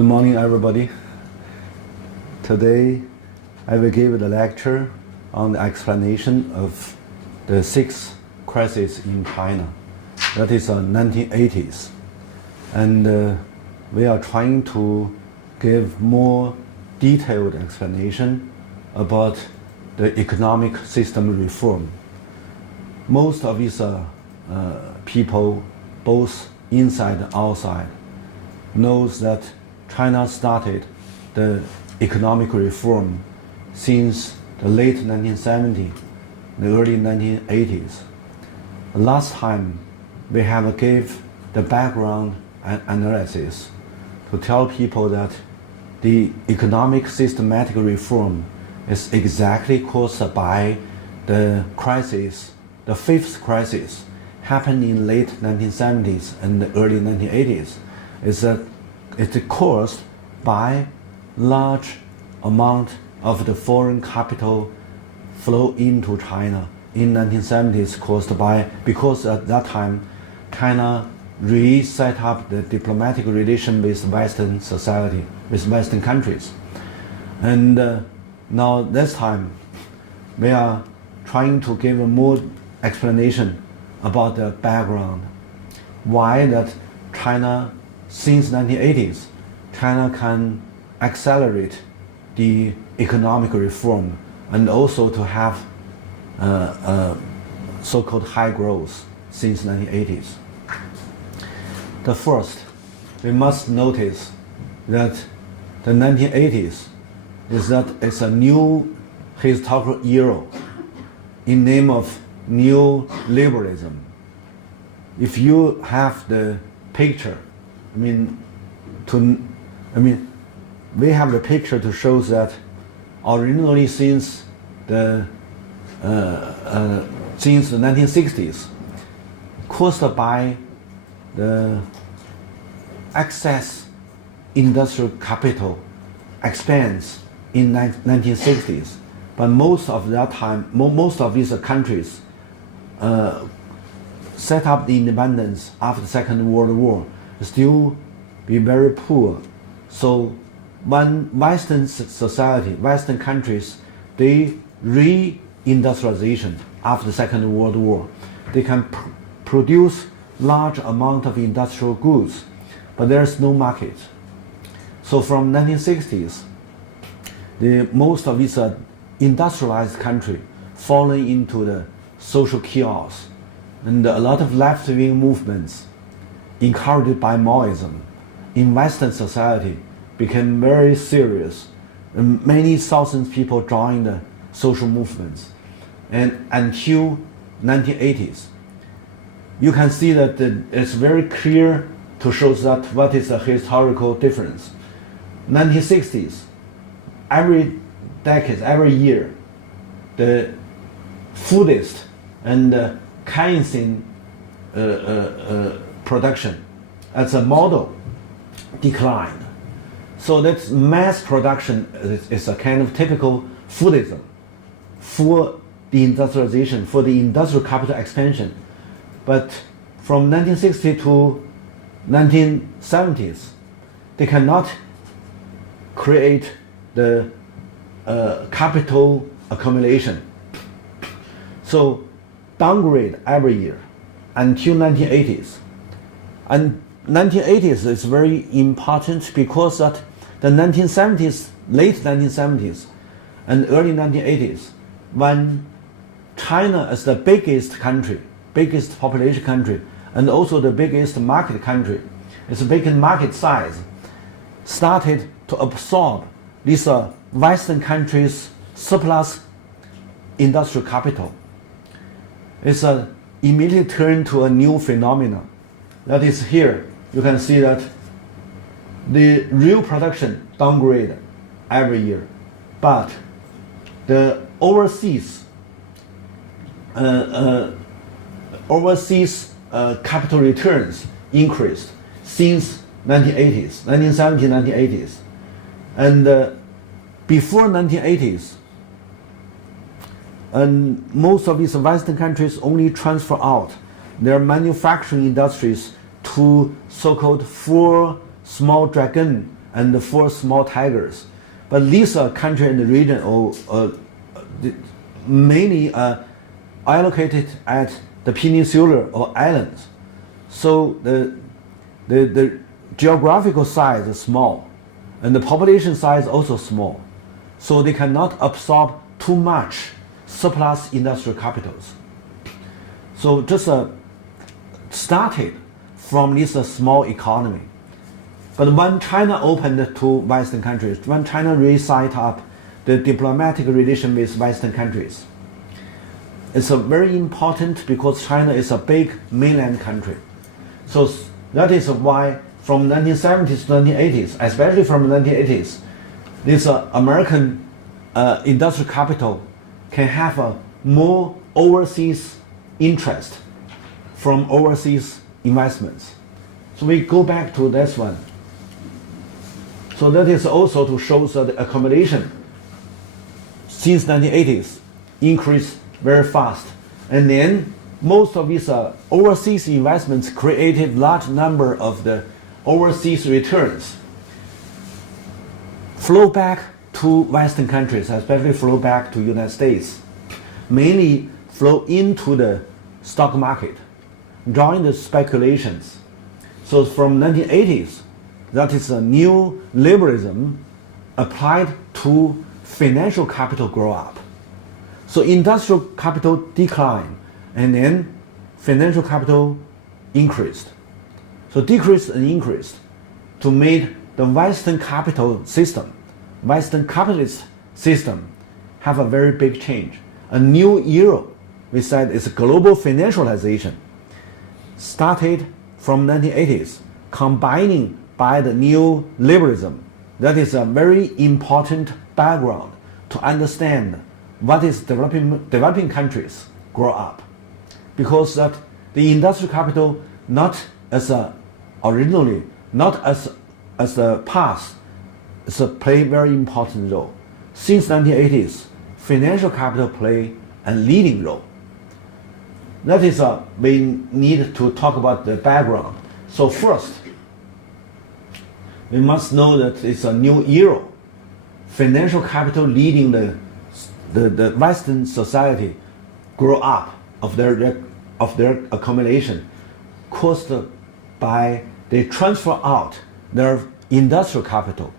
Good morning, everybody. Today, I will give the lecture on the explanation of the 6 crises in China. That is 1980s. And we are trying to give more detailed explanation about the economic system reform. Most of these people, both inside and outside, knows that China started the economic reform since the late 1970s, the early 1980s. Last time, we have gave the background analysis to tell people that the economic systematic reform is exactly caused by the crisis, the 5th crisis, happened in late 1970s and the early 1980s. It's caused by large amount of the foreign capital flow into China in 1970s because at that time China reset up the diplomatic relation with Western society, with Western countries. And now this time we are trying to give a more explanation about the background. Why that China, since 1980s, China can accelerate the economic reform and also to have so-called high growth since 1980s. The first, we must notice that the 1980s it's a new historical era in name of new liberalism. If you have the picture, we have the picture to show that originally since the 1960s, caused by the excess industrial capital expands in 1960s, but most of that time, most of these countries set up the independence after the Second World War, still be very poor. So when Western society, Western countries, they re-industrialization after the Second World War, they can produce large amount of industrial goods, but there's no market. So from 1960s, most of these industrialized country falling into the social chaos, and a lot of left-wing movements encouraged by Maoism in Western society became very serious. And many thousands of people joined the social movements. And until 1980s, you can see that it's very clear to show that what is the historical difference. 1960s, every decade, every year, the foodist and Keynesian production as a model declined. So that mass production is a kind of typical foodism for the industrialization, for the industrial capital expansion. But from 1960 to 1970s, they cannot create the capital accumulation. So downgrade every year until 1980s. And 1980s is very important because that the 1970s, late 1970s and early 1980s, when China is the biggest country, biggest population country, and also the biggest market country, its biggest market size, started to absorb these Western countries' surplus industrial capital. It's immediately turned to a new phenomenon. That is here, you can see that the real production downgrade every year, but the overseas capital returns increased since 1980s, 1970s, 1980s. And before 1980s, and most of these Western countries only transfer out their manufacturing industries to so-called 4 small dragon and the 4 small tigers. But these countries in the region mainly allocated at the peninsula or islands. So the geographical size is small, and the population size also small. So they cannot absorb too much surplus industrial capitals. So just started from this small economy. But when China opened to Western countries, when China reset up the diplomatic relation with Western countries, it's very important because China is a big mainland country. So that is why from 1970s to 1980s, especially from the 1980s, this American industrial capital can have a more overseas interest from overseas investments. So we go back to this one. So that is also to show that the accumulation since 1980s increased very fast. And then most of these overseas investments created large number of the overseas returns flow back to Western countries, especially flow back to United States, mainly flow into the stock market, join the speculations. So from 1980s, that is a new liberalism applied to financial capital grow up. So industrial capital declined, and then financial capital increased. So decreased and increased to make the Western capital system, Western capitalist system, have a very big change. A new era, we said, is global financialization, started from 1980s, combining by the new liberalism. That is a very important background to understand what is developing countries grow up. Because that the industrial capital, not as originally, not as the past, is play very important role. Since 1980s, financial capital play a leading role. That is we need to talk about the background. So first, we must know that it's a new era. Financial capital leading the Western society grow up of their accumulation caused by they transfer out their industrial capital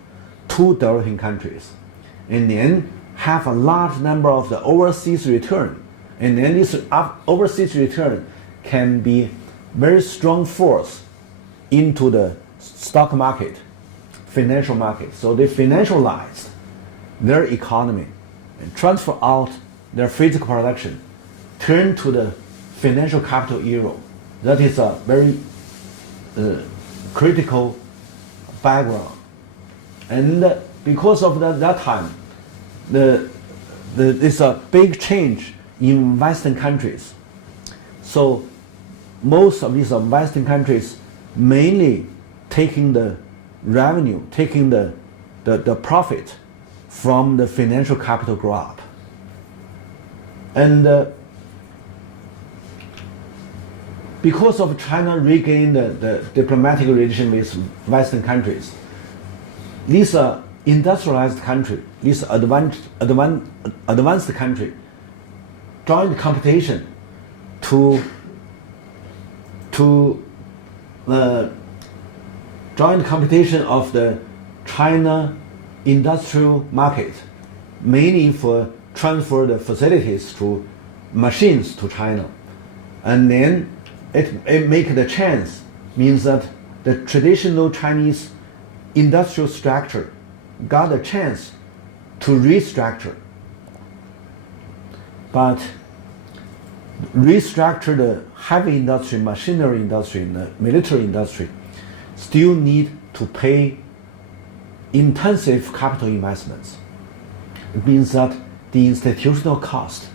to developing countries, and then have a large number of the overseas return, and then this overseas return can be very strong force into the stock market, financial market. So they financialized their economy and transfer out their physical production, turn to the financial capital era. That is a very critical background. And because of that time, there's a big change in Western countries. So most of these Western countries mainly taking the revenue, taking the profit from the financial capital grow up. And because of China regained the diplomatic relation with Western countries, these industrialized country, this advanced country, joined competition joint competition of the China industrial market, mainly for transfer the facilities to machines to China. And then it make the chance, means that the traditional Chinese industrial structure got a chance to restructure. But restructure the heavy industry, machinery industry, and the military industry still need to pay intensive capital investments. It means that the institutional cost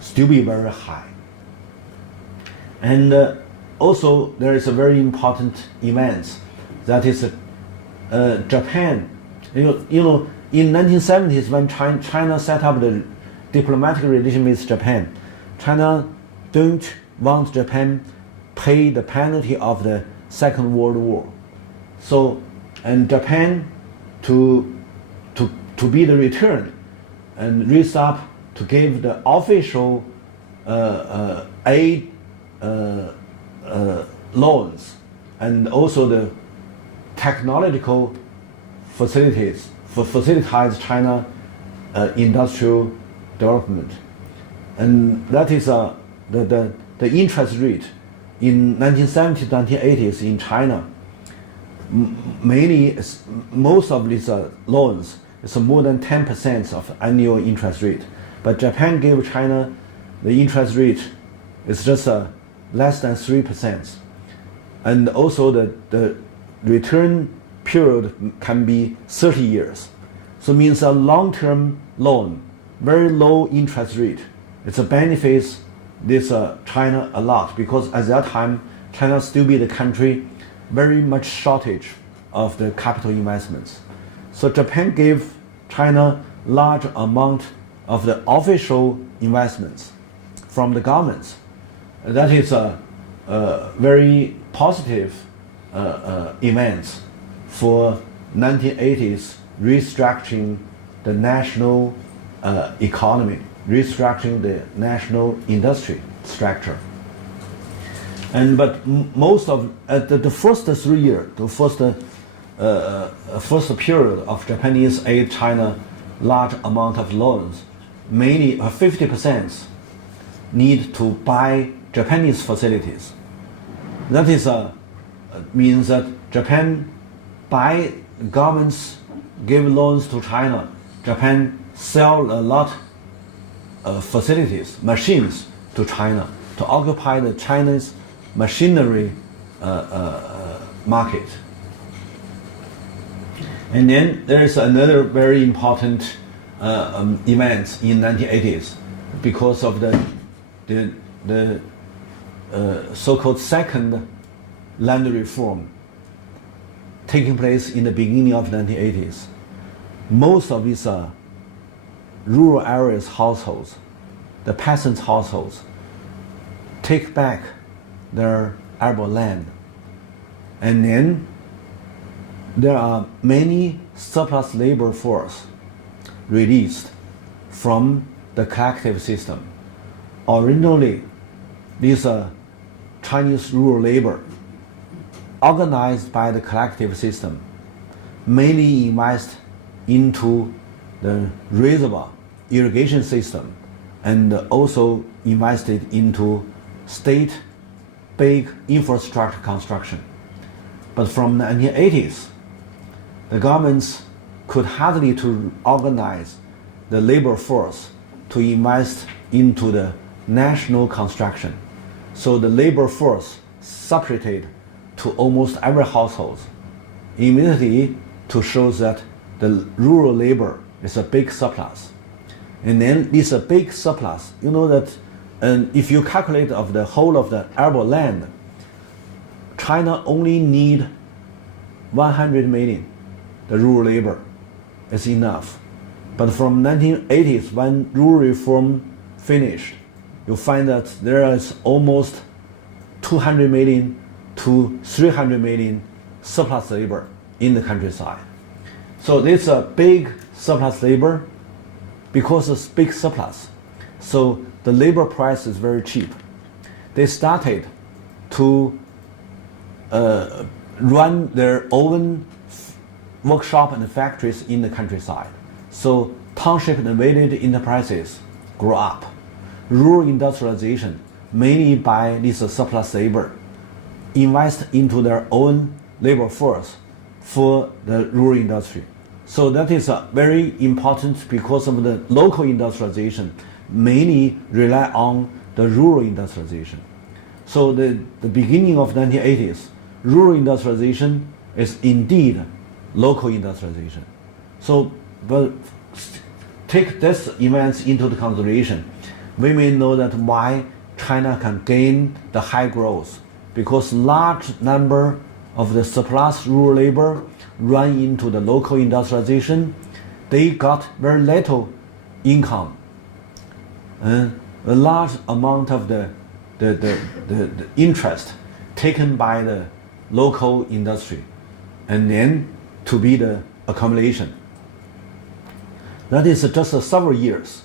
still be very high. And also there is a very important event, that is Japan. You know, in 1970s when China set up the diplomatic relation with Japan, China don't want Japan pay the penalty of the Second World War. So, and Japan to be the return and raise up to give the official aid loans and also the technological facilities for facilitate China industrial development. And that is the interest rate in 1970s, 1980s in China. Most of these loans is more than 10% of annual interest rate. But Japan gave China the interest rate is just less than 3%. And also the return period can be 30 years. So it means a long-term loan, very low interest rate. It benefits this China a lot because at that time, China still be the country very much shortage of the capital investments. So Japan gave China large amount of the official investments from the governments. That is a very positive event for 1980s restructuring the national economy, restructuring the national industry structure. But most of the first 3 years, the first period of Japanese aid China large amount of loans, mainly 50% need to buy Japanese facilities. That is means that Japan buy governments give loans to China. Japan sell a lot of facilities, machines to China to occupy the China's machinery market. And then there is another very important event in 1980s because of the so-called second land reform taking place in the beginning of 1980s. Most of these rural areas households, the peasants' households, take back their arable land. And then there are many surplus labor force released from the collective system. Originally, these Chinese rural labor organized by the collective system mainly invest into the reservoir irrigation system and also invested into state big infrastructure construction. But from the 1980s, the governments could hardly to organize the labor force to invest into the national construction. So the labor force separated to almost every household, immediately to show that the rural labor is a big surplus. And then this a big surplus, you know that if you calculate of the whole of the arable land, China only need 100 million. The rural labor is enough. But from 1980s, when rural reform finished, you find that there is almost 200 million to 300 million surplus labor in the countryside. So this is a big surplus labor because it's big surplus. So the labor price is very cheap. They started to run their own workshop and factories in the countryside. So township and village enterprises grow up. Rural industrialization, mainly by this surplus labor, invest into their own labor force for the rural industry. So that is very important because of the local industrialization mainly rely on the rural industrialization. So the beginning of 1980s, rural industrialization is indeed local industrialization. So, but take this events into the consideration, we may know that why China can gain the high growth, because large number of the surplus rural labor run into the local industrialization, they got very little income. A large amount of the interest taken by the local industry, and then to be the accumulation. That is just several years.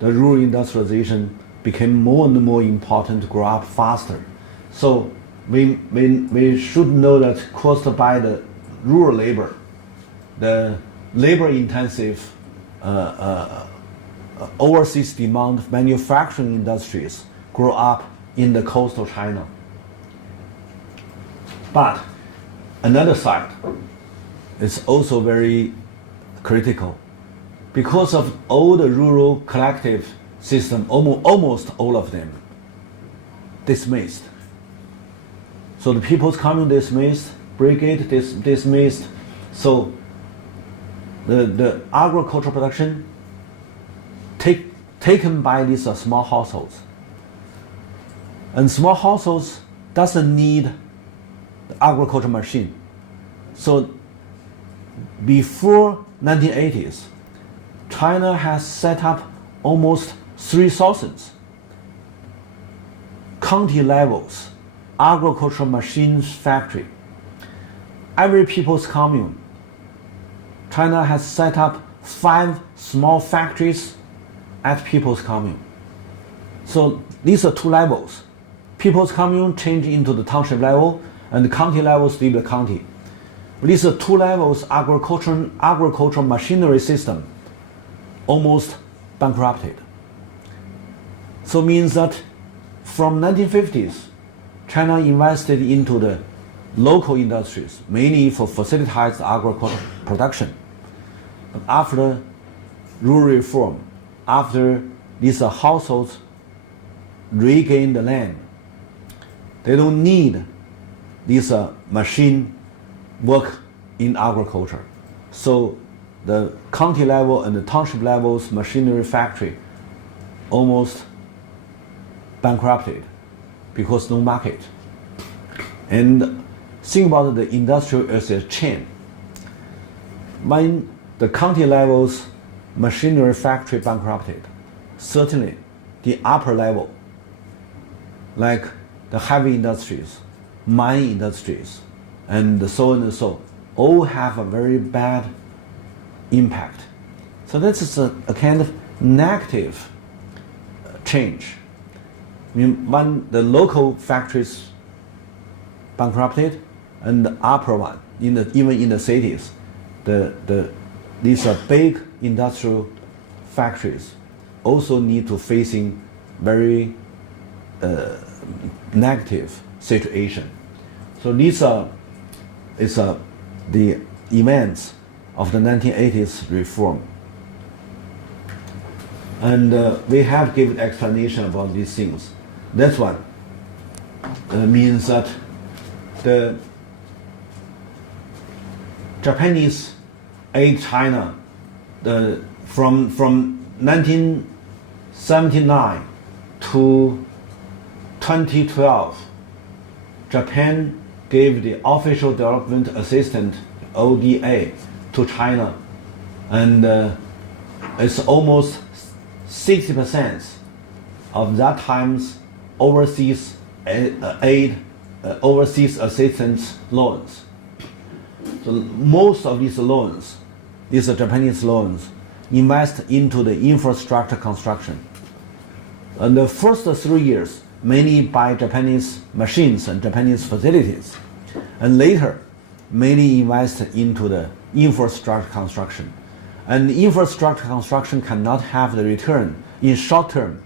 The rural industrialization became more and more important to grow up faster. So we should know that caused by the rural labor, the labor-intensive overseas demand of manufacturing industries grow up in the coastal China. But another side is also very critical. Because of all the rural collective system, almost all of them dismissed. So the People's Commune dismissed, Brigade dismissed. So the agricultural production taken by these small households. And small households doesn't need the agricultural machine. So before 1980s, China has set up almost 3,000 county levels agricultural machines factory. Every People's Commune, China has set up 5 small factories at People's Commune. So these are 2 levels. People's Commune change into the township level, and the county level still the county. These are 2 levels agricultural machinery system almost bankrupted. So means that from 1950s, China invested into the local industries, mainly for facilitated agricultural production. But after rural reform, after these households regain the land, they don't need this machine work in agriculture. So the county level and the township levels machinery factory almost bankrupted because no market. And think about the industrial as a chain. When the county levels machinery factory bankrupted, certainly the upper level, like the heavy industries, mine industries, and so on and so, all have a very bad impact. So this is a kind of negative change. I mean, when the local factories bankrupted, and the upper one, even in the cities, these are big industrial factories also need to facing very negative situation. So these are the events of the 1980s reform. And we have given explanation about these things. That's what means that the Japanese aid China from 1979 to 2012, Japan gave the official development assistant ODA to China, and it's almost 60% of that time's overseas aid, overseas assistance loans. So most of these loans, these are Japanese loans, invest into the infrastructure construction. And the first 3 years, mainly by Japanese machines and Japanese facilities, and later, mainly invest into the infrastructure construction. And infrastructure construction cannot have the return in short term.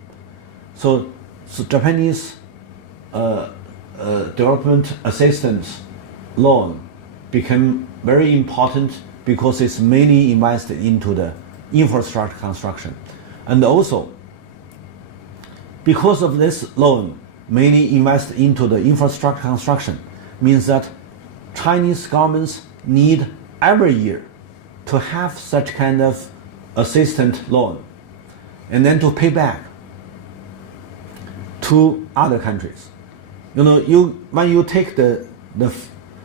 So Japanese development assistance loan became very important because it's mainly invested into the infrastructure construction. And also, because of this loan, mainly invest into the infrastructure construction, means that Chinese governments need every year to have such kind of assistance loan and then to pay back to other countries. You know, when you take the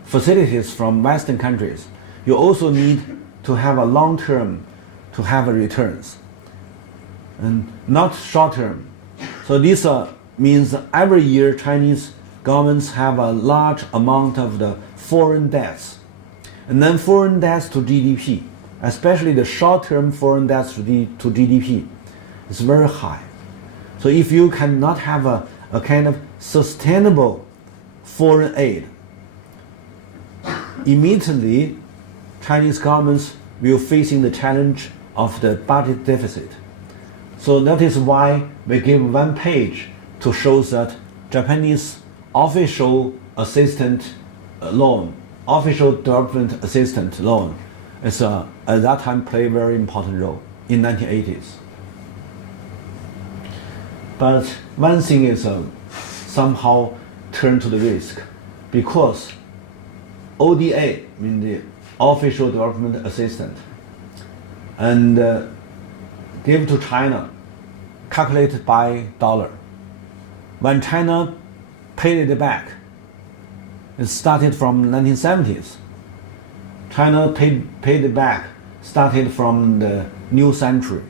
facilities from Western countries, you also need to have a long term to have a returns, and not short term. So this means every year Chinese governments have a large amount of the foreign debts. And then foreign debts to GDP, especially the short-term foreign debts to GDP, is very high. So if you cannot have a kind of sustainable foreign aid, immediately Chinese governments will facing the challenge of the budget deficit. So that is why we give one page to show that Japanese official assistant loan, official development assistant loan, is at that time played a very important role in 1980s. But one thing is somehow turned to the risk, because ODA, means the official development assistant, and give to China, calculated by dollar. When China paid it back, it started from 1970s. China paid it back, started from the new century.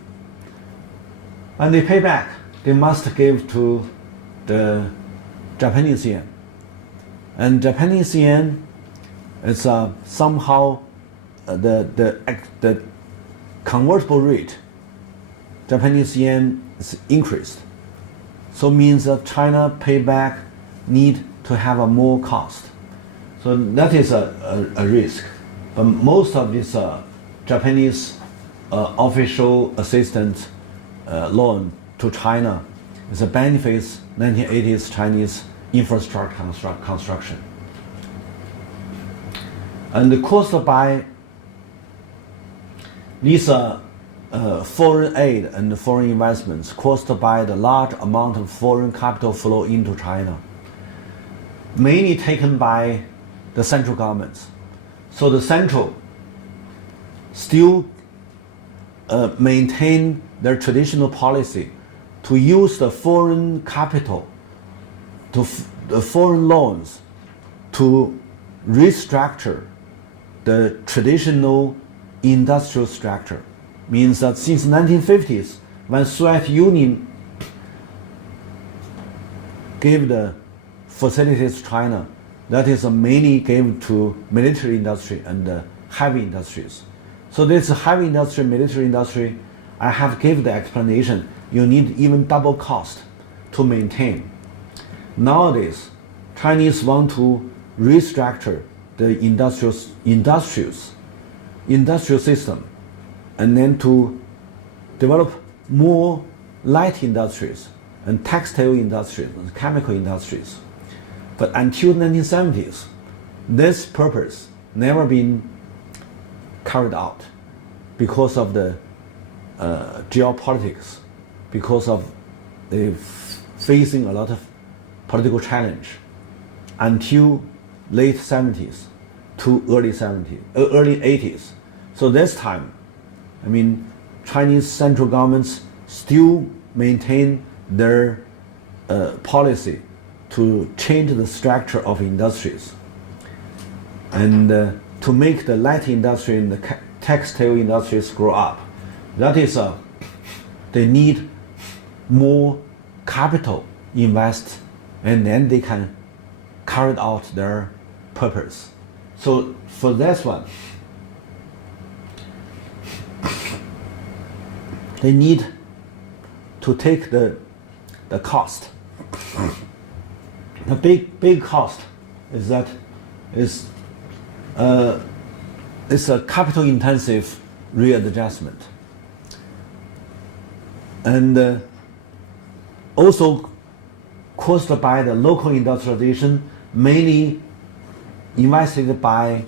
When they pay back, they must give to the Japanese yen. And Japanese yen is somehow the convertible rate, Japanese yen is increased. So means that China payback need to have a more cost. So that is a risk. But most of this Japanese official assistance loan to China is a benefits 1980s Chinese infrastructure construction. And caused by these foreign aid and foreign investments, caused by the large amount of foreign capital flow into China, mainly taken by the central governments. So the central still maintain their traditional policy to use the foreign capital, the foreign loans, to restructure the traditional industrial structure. Means that since 1950s, when Soviet Union gave the facilities to China, that is mainly gave to military industry and heavy industries. So this heavy industry, military industry, I have given the explanation, you need even double cost to maintain. Nowadays, Chinese want to restructure the industrial system, and then to develop more light industries and textile industries and chemical industries. But until 1970s, this purpose never been carried out because of the geopolitics, because of they facing a lot of political challenge until late 70s to early 80s. So this time, I mean, Chinese central governments still maintain their policy to change the structure of industries and to make the light industry and the textile industries grow up. That is, they need more capital invest, and then they can carry out their purpose. So for this one, they need to take the cost. The big cost is that it's a capital intensive readjustment, and also caused by the local industrialization, mainly invested by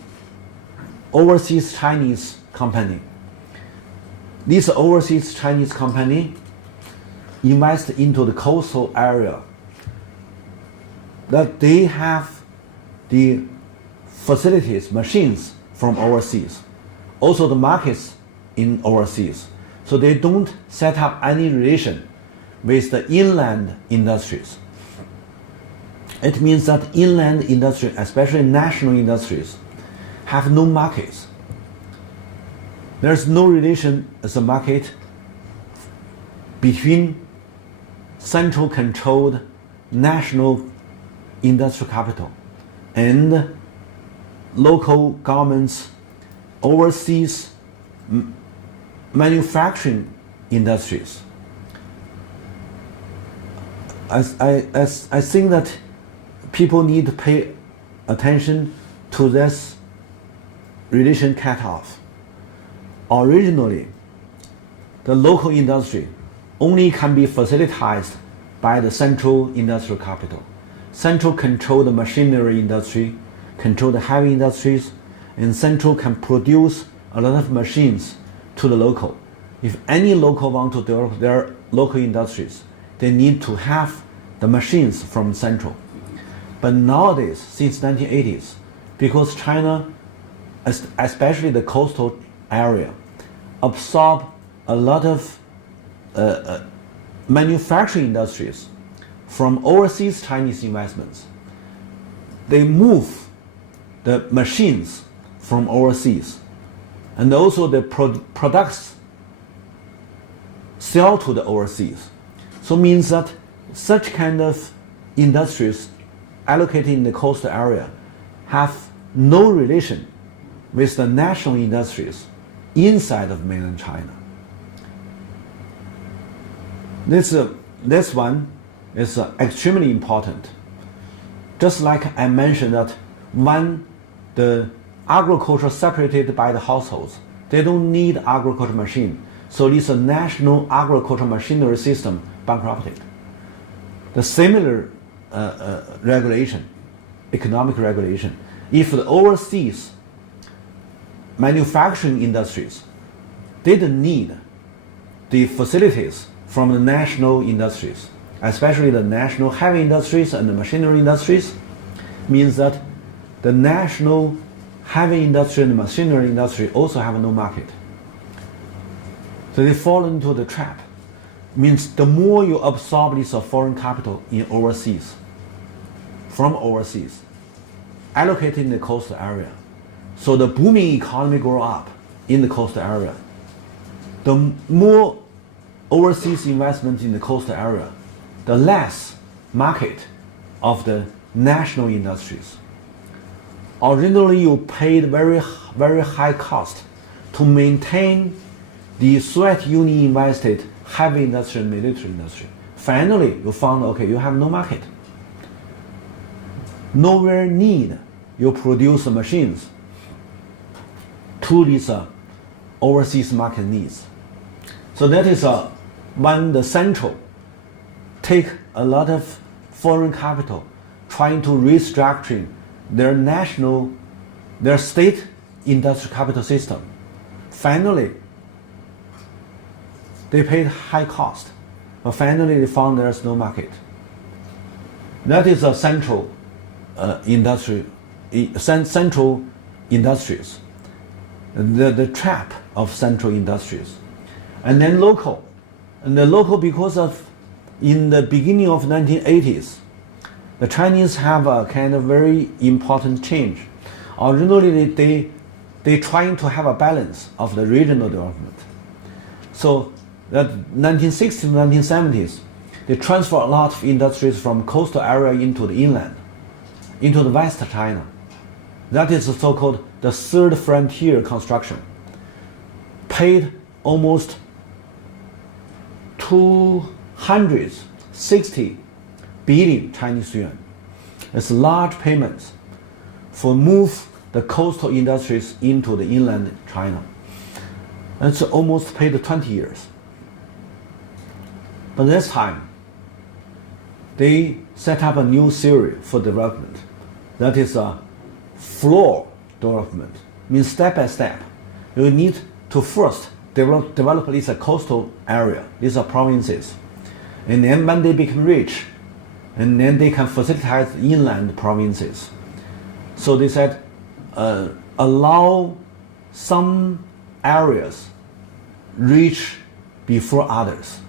overseas Chinese company. These overseas Chinese company invest into the coastal area, that they have the facilities, machines from overseas, also the markets in overseas. So they don't set up any relation with the inland industries. It means that inland industry, especially national industries, have no markets. There's no relation as a market between central controlled national industrial capital and local governments overseas manufacturing industries. I think that people need to pay attention to this relation cut-off. Originally, the local industry only can be facilitated by the central industrial capital. Central control the machinery industry, control the heavy industries, and central can produce a lot of machines to the local. If any local want to develop their local industries, they need to have the machines from central. But nowadays, since 1980s, because China, especially the coastal area, absorb a lot of manufacturing industries from overseas Chinese investments. They move the machines from overseas, and also the products sell to the overseas. So means that such kind of industries allocated in the coastal area have no relation with the national industries inside of mainland China. This one is extremely important. Just like I mentioned that when the agriculture separated by the households, they don't need agriculture machine. So this national agricultural machinery system bankrupted. The similar regulation, economic regulation, if the overseas manufacturing industries didn't need the facilities from the national industries, especially the national heavy industries and the machinery industries, means that the national heavy industry and machinery industry also have no market. So they fall into the trap. Means the more you absorb this foreign capital in overseas, from overseas, allocated in the coastal area, so the booming economy grow up in the coastal area. The more overseas investment in the coastal area, the less market of the national industries. Originally, you paid very high cost to maintain the Soviet Union invested heavy industry and military industry. Finally, you found, okay, you have no market. Nowhere need you produce machines to these overseas market needs. So that is when the central take a lot of foreign capital trying to restructuring their state industrial capital system. Finally, they paid high cost, but finally they found there's no market. That is a central central industries, the trap of central industries. And then local. And the local, because of in the beginning of 1980s, the Chinese have a kind of very important change. Originally, they trying to have a balance of the regional development. So that 1960s to 1970s, they transfer a lot of industries from coastal area into the inland, into the West China. That is the so-called the third frontier construction. Paid almost 260 billion Chinese yuan. It's large payments for move the coastal industries into the inland China. And it's almost paid 20 years. But this time, they set up a new theory for development. That is a floor development. Means step by step. You need to first develop this coastal area, these are provinces. And then when they become rich, and then they can facilitate the inland provinces. So they said, allow some areas rich before others.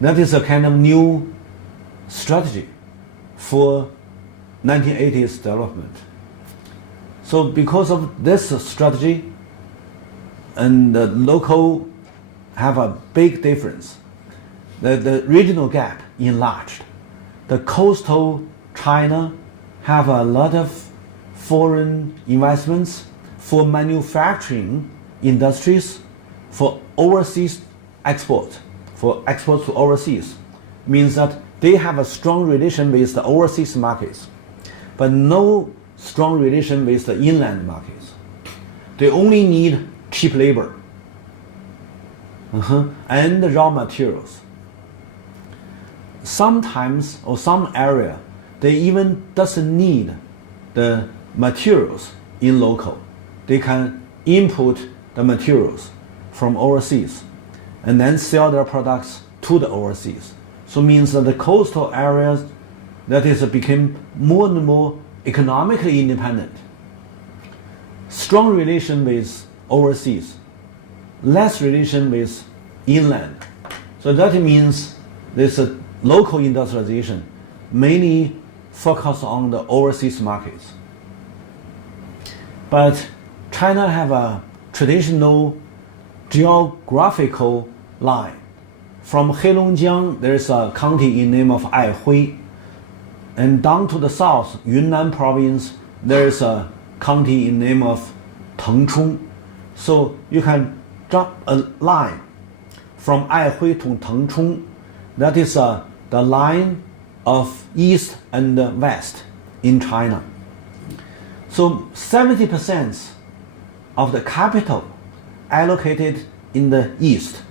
That is a kind of new strategy for 1980s development. So because of this strategy, and the local have a big difference, the regional gap enlarged. The coastal China have a lot of foreign investments for manufacturing industries, for overseas export, for export to overseas, means that they have a strong relation with the overseas markets, but no strong relation with the inland markets. They only need cheap labor and raw materials. Sometimes, or some area, they even doesn't need the materials in local. They can import the materials from overseas and then sell their products to the overseas. So means that the coastal areas, that is, became more and more economically independent. Strong relation with overseas, less relation with inland. So that means there's a local industrialization mainly focus on the overseas markets. But China have a traditional geographical line. From Heilongjiang, there is a county in name of Aihui, and down to the south, Yunnan province, there is a county in name of Tengchong. So you can drop a line from Aihui to Tengchong. That is the line of east and west in China. So 70% of the capital allocated in the east,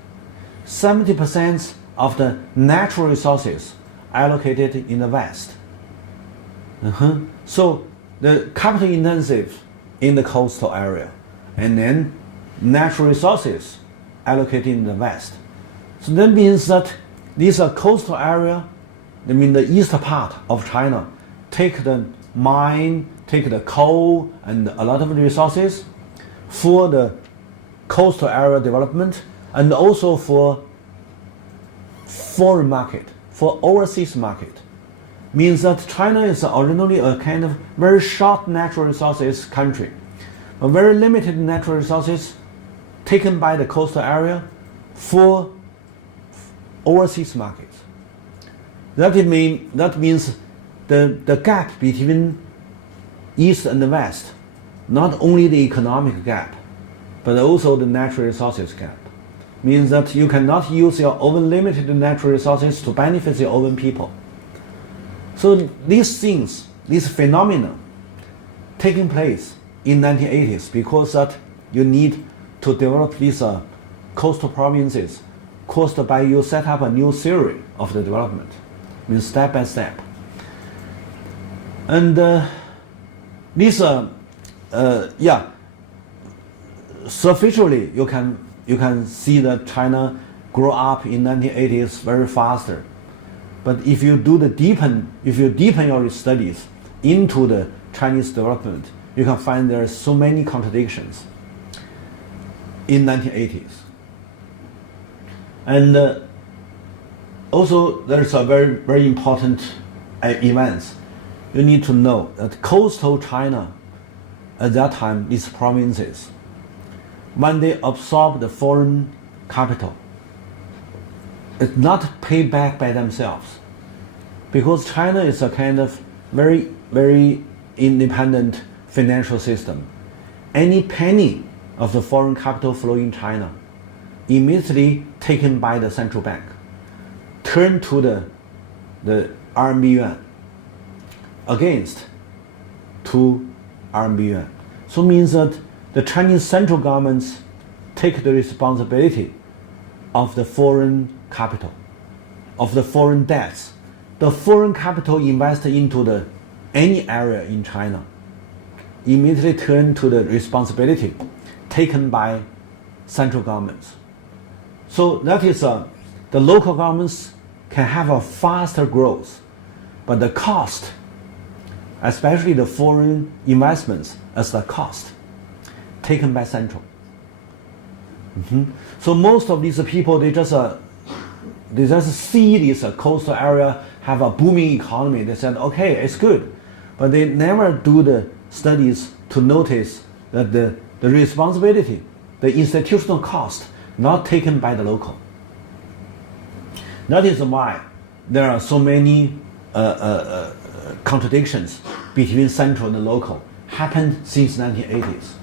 70% of the natural resources allocated in the west. So the capital intensive in the coastal area, and then natural resources allocated in the west. So that means that these are coastal area, I mean the east part of China, take the mine, take the coal and a lot of resources for the coastal area development, and also for foreign market, for overseas market. Means that China is originally a kind of very short natural resources country, a very limited natural resources taken by the coastal area for overseas markets. That means the gap between east and the west, not only the economic gap, but also the natural resources gap. Means that you cannot use your own limited natural resources to benefit your own people. So these things, these phenomena taking place in 1980s because that you need to develop these coastal provinces caused by you set up a new theory of the development, means step by step. And superficially you can see that China grew up in 1980s very faster. But if you deepen your studies into the Chinese development, you can find there are so many contradictions in 1980s. And also there's a very, very important events. You need to know that coastal China at that time, these provinces, when they absorb the foreign capital, it's not paid back by themselves, because China is a kind of very, very independent financial system. Any penny of the foreign capital flow in China immediately taken by the central bank, turned to the RMB yuan against to RMB yuan. So means that the Chinese central governments take the responsibility of the foreign capital, of the foreign debts. The foreign capital invested into any area in China immediately turn to the responsibility taken by central governments. So that is the local governments can have a faster growth, but the cost, especially the foreign investments as the cost, taken by central. So most of these people, they just see this coastal area have a booming economy. They said, okay, it's good, but they never do the studies to notice that the responsibility, the institutional cost, not taken by the local. That is why there are so many contradictions between central and local happened since 1980s.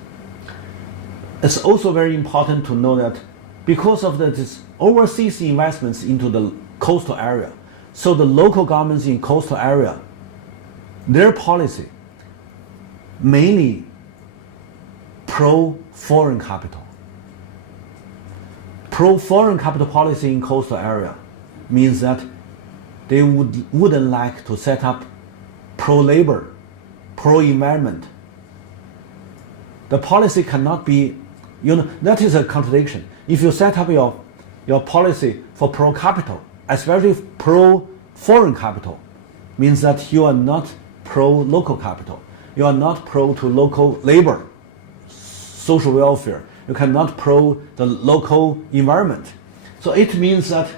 it's also very important to know that because of this overseas investments into the coastal area, so the local governments in coastal area, their policy mainly pro-foreign capital. Pro-foreign capital policy in coastal area means that they wouldn't like to set up pro-labor, pro-environment. The policy cannot be, that is a contradiction. If you set up your policy for pro-capital, especially pro-foreign capital, means that you are not pro-local capital. You are not pro to local labor, social welfare. You cannot pro the local environment. So it means that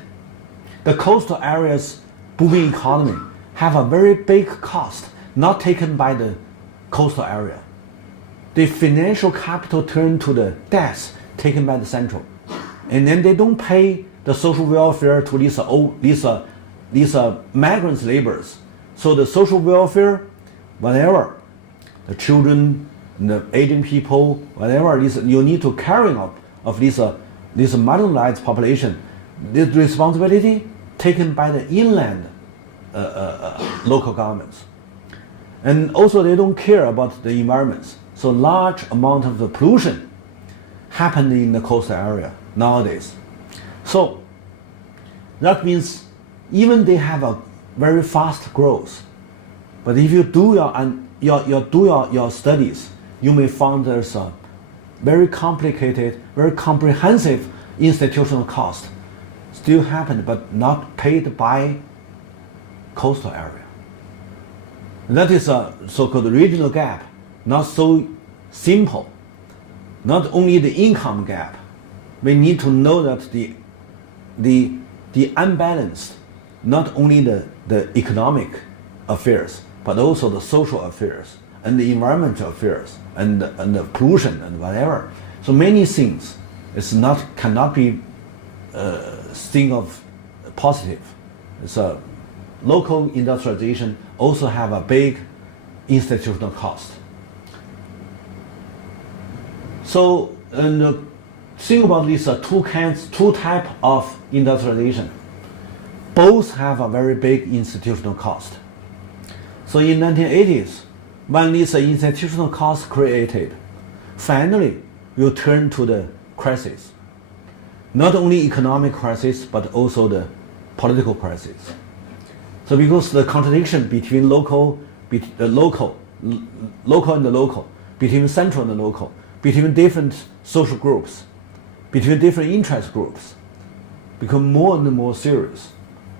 the coastal areas' booming economy have a very big cost not taken by the coastal area. The financial capital turned to the debts taken by the central. And then they don't pay the social welfare to these migrants laborers. So the social welfare, whatever, the children, the aging people, whatever, you need to carry up of this marginalized population. The responsibility taken by the inland local governments. And also they don't care about the environments. So large amount of the pollution happened in the coastal area nowadays. So that means even they have a very fast growth, but if you do your studies, you may find there's a very complicated, very comprehensive institutional cost still happened, but not paid by coastal area. And that is a so-called regional gap, not so simple. Not only the income gap, we need to know that the unbalanced, not only the economic affairs, but also the social affairs and the environmental affairs and the pollution and whatever. So many things cannot be thing of positive. It's a local industrialization also have a big institutional cost. So, and think about these two types of industrialization. Both have a very big institutional cost. So in 1980s, when this institutional cost created, finally you turn to the crisis. Not only economic crisis, but also the political crisis. So because the contradiction between local and the local, between central and the local, between different social groups, between different interest groups, become more and more serious.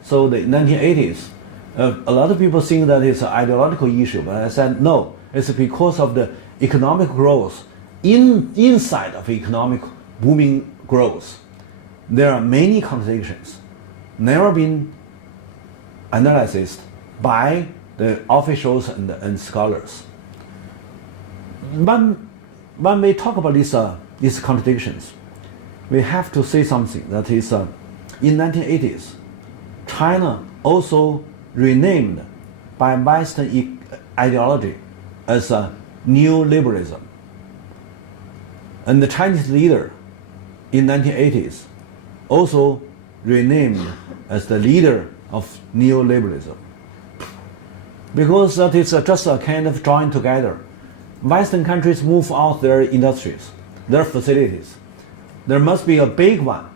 So the 1980s, a lot of people think that it's an ideological issue, but I said no, it's because of the economic growth. Inside of economic booming growth, there are many contradictions, never been analyzed by the officials and scholars. When we talk about these contradictions, we have to say something that is, in 1980s, China also renamed by Western ideology as a neoliberalism. And the Chinese leader in 1980s also renamed as the leader of neoliberalism. Because that is just a kind of join together. Western countries move out their industries, their facilities. There must be a big one,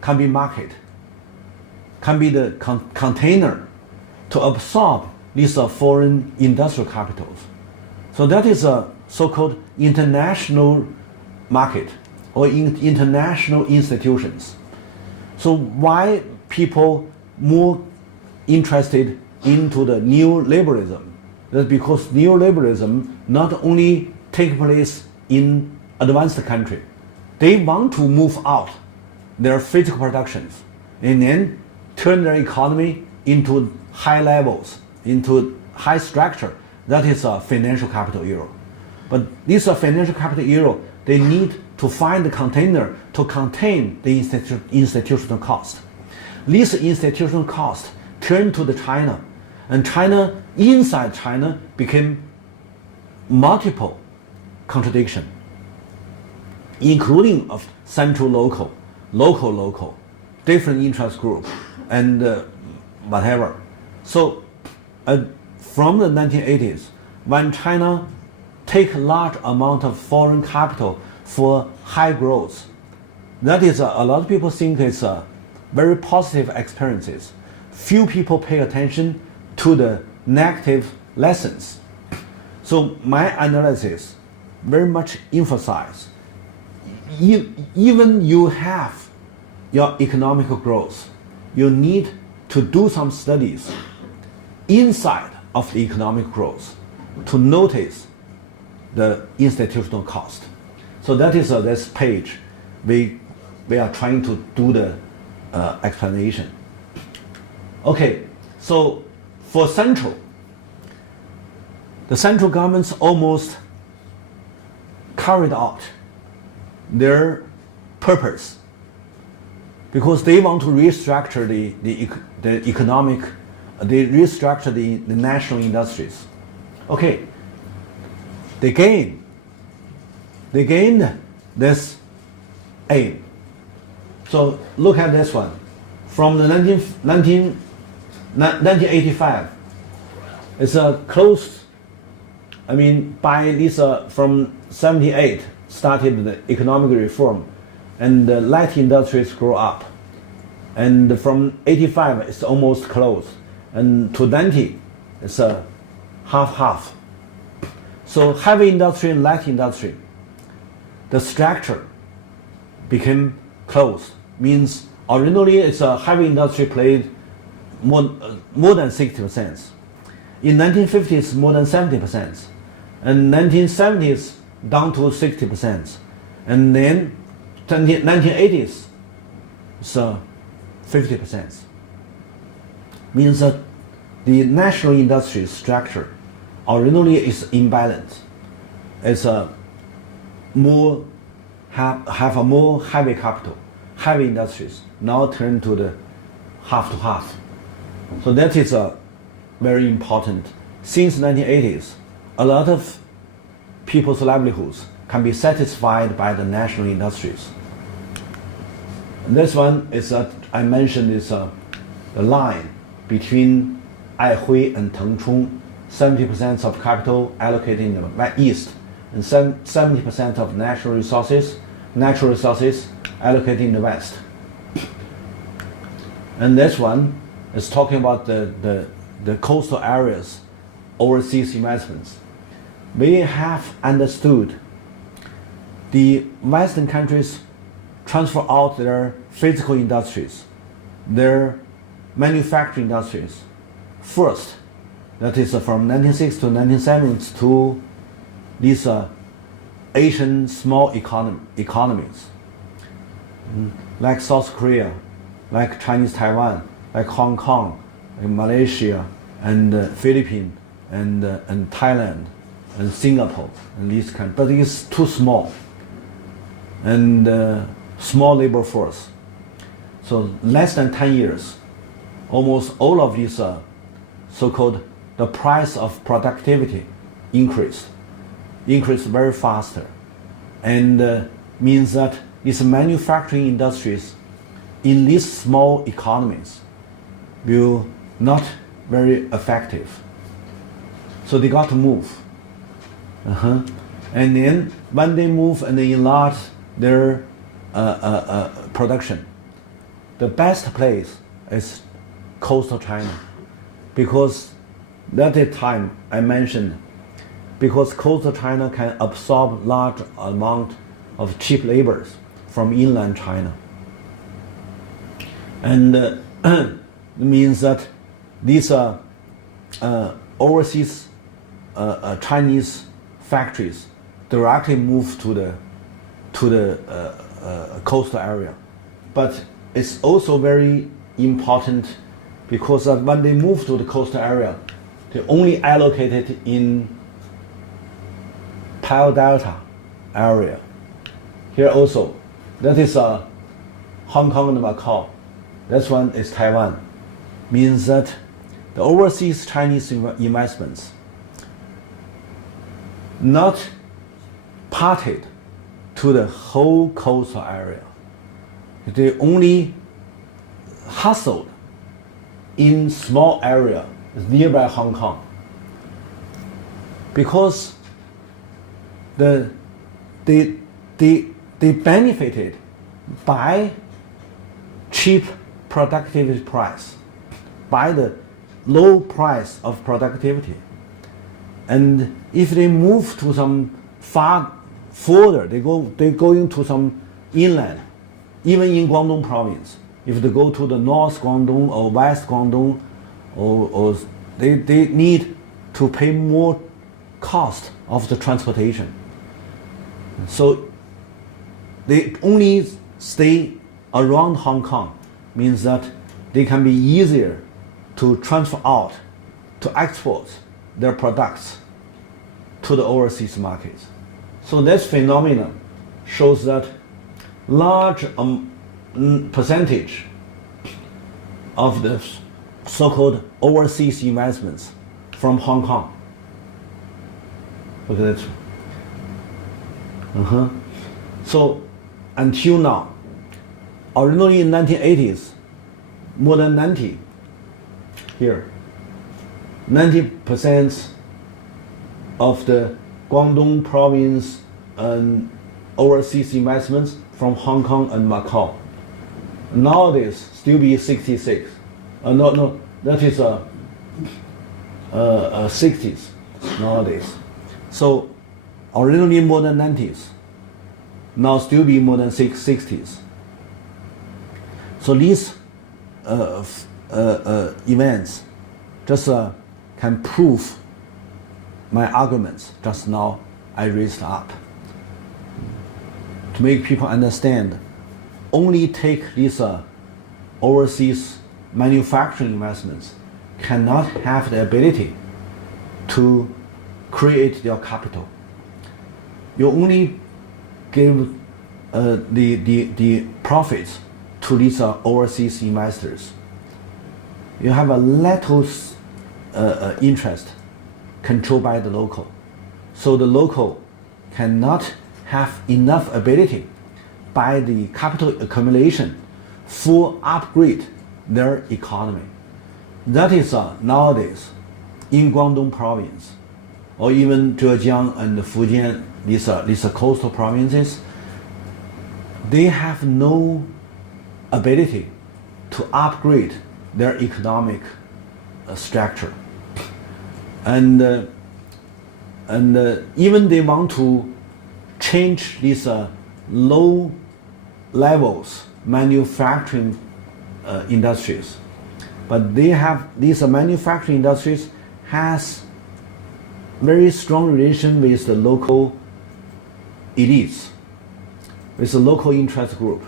can be market, can be the container to absorb these foreign industrial capitals. So that is a so-called international market or international institutions. So why people more interested into the neoliberalism? That's because neoliberalism not only take place in advanced country, they want to move out their physical productions and then turn their economy into high levels, into high structure. That is a financial capital era. But this financial capital era, they need to find the container to contain the institutional cost. This institutional cost turned to the China, and China, inside China, became multiple contradiction. including of central local, different interest group, and whatever. So from the 1980s, when China take large amount of foreign capital for high growth, that is a lot of people think it's a very positive experiences. Few people pay attention to the negative lessons. So my analysis very much emphasize, even you have your economic growth, you need to do some studies inside of the economic growth to notice the institutional cost. So that is this page. We are trying to do the explanation. Okay, so for the central governments almost carried out their purpose because they want to restructure the economic, they restructure the national industries. Okay, they gained this aim. So look at this one. From the 1985, it's close. I mean, by this from 78 started the economic reform, and the light industries grow up, and from 85 it's almost close, and to 90 it's half. So heavy industry and light industry, the structure became closed. Means originally it's a heavy industry played more than 60%. In 1950s more than 70%, and 1970s down to 60%, and then 1980s it's 50%. Means that the national industry structure originally is imbalanced. It's more have a more heavy capital, heavy industries now turn to the half to half. So that is very important. Since 1980s, a lot of people's livelihoods can be satisfied by the national industries. And this one is I mentioned is the line between Aihui and Tengchong. 70% of capital allocated in the east, and 70% of natural resources allocated in the west. And this one is talking about the coastal areas, overseas investments. We have understood the Western countries transfer out their physical industries, their manufacturing industries first. That is from 1960s to 1970s to these Asian small economies, like South Korea, like Chinese Taiwan, like Hong Kong, and Malaysia, and Philippines, and Thailand, and Singapore, and these kind. But it's too small, and small labor force. So less than 10 years, almost all of these so-called the price of productivity increased very faster, and means that these manufacturing industries in these small economies will not very effective. So they got to move. And then when they move and they enlarge their production, the best place is coastal China, because at that time I mentioned, because coastal China can absorb large amount of cheap labors from inland China, and means that these overseas Chinese factories directly move to the coastal area. But it's also very important because when they move to the coastal area, they only allocate it in Pile Delta area. Here also, that is Hong Kong and Macau. This one is Taiwan. Means that the overseas Chinese investments not parted to the whole coastal area. They only hustled in small area nearby Hong Kong because they benefited by cheap productivity price, by the low price of productivity. And if they move to some far further, they go into some inland, even in Guangdong province. If they go to the North Guangdong or West Guangdong, or they need to pay more cost of the transportation. So they only stay around Hong Kong, means that they can be easier to transfer out, to export their products to the overseas markets. So this phenomenon shows that large percentage of the so-called overseas investments from Hong Kong. Look at that. So until now, originally in 1980s, more than 90% of the Guangdong province and overseas investments from Hong Kong and Macau. Nowadays, still be 66. That is 60s nowadays. So originally more than 90s, now still be more than 60s. So these events just can prove my arguments just now I raised up. To make people understand, only take these overseas manufacturing investments cannot have the ability to create their capital. You only give the profits to these overseas investors. You have a little interest controlled by the local. So the local cannot have enough ability by the capital accumulation for upgrade their economy. That is nowadays in Guangdong province, or even Zhejiang and Fujian, these coastal provinces, they have no ability to upgrade their economic structure. And even they want to change these low levels manufacturing industries, but they have these manufacturing industries has very strong relation with the local elites, with the local interest group.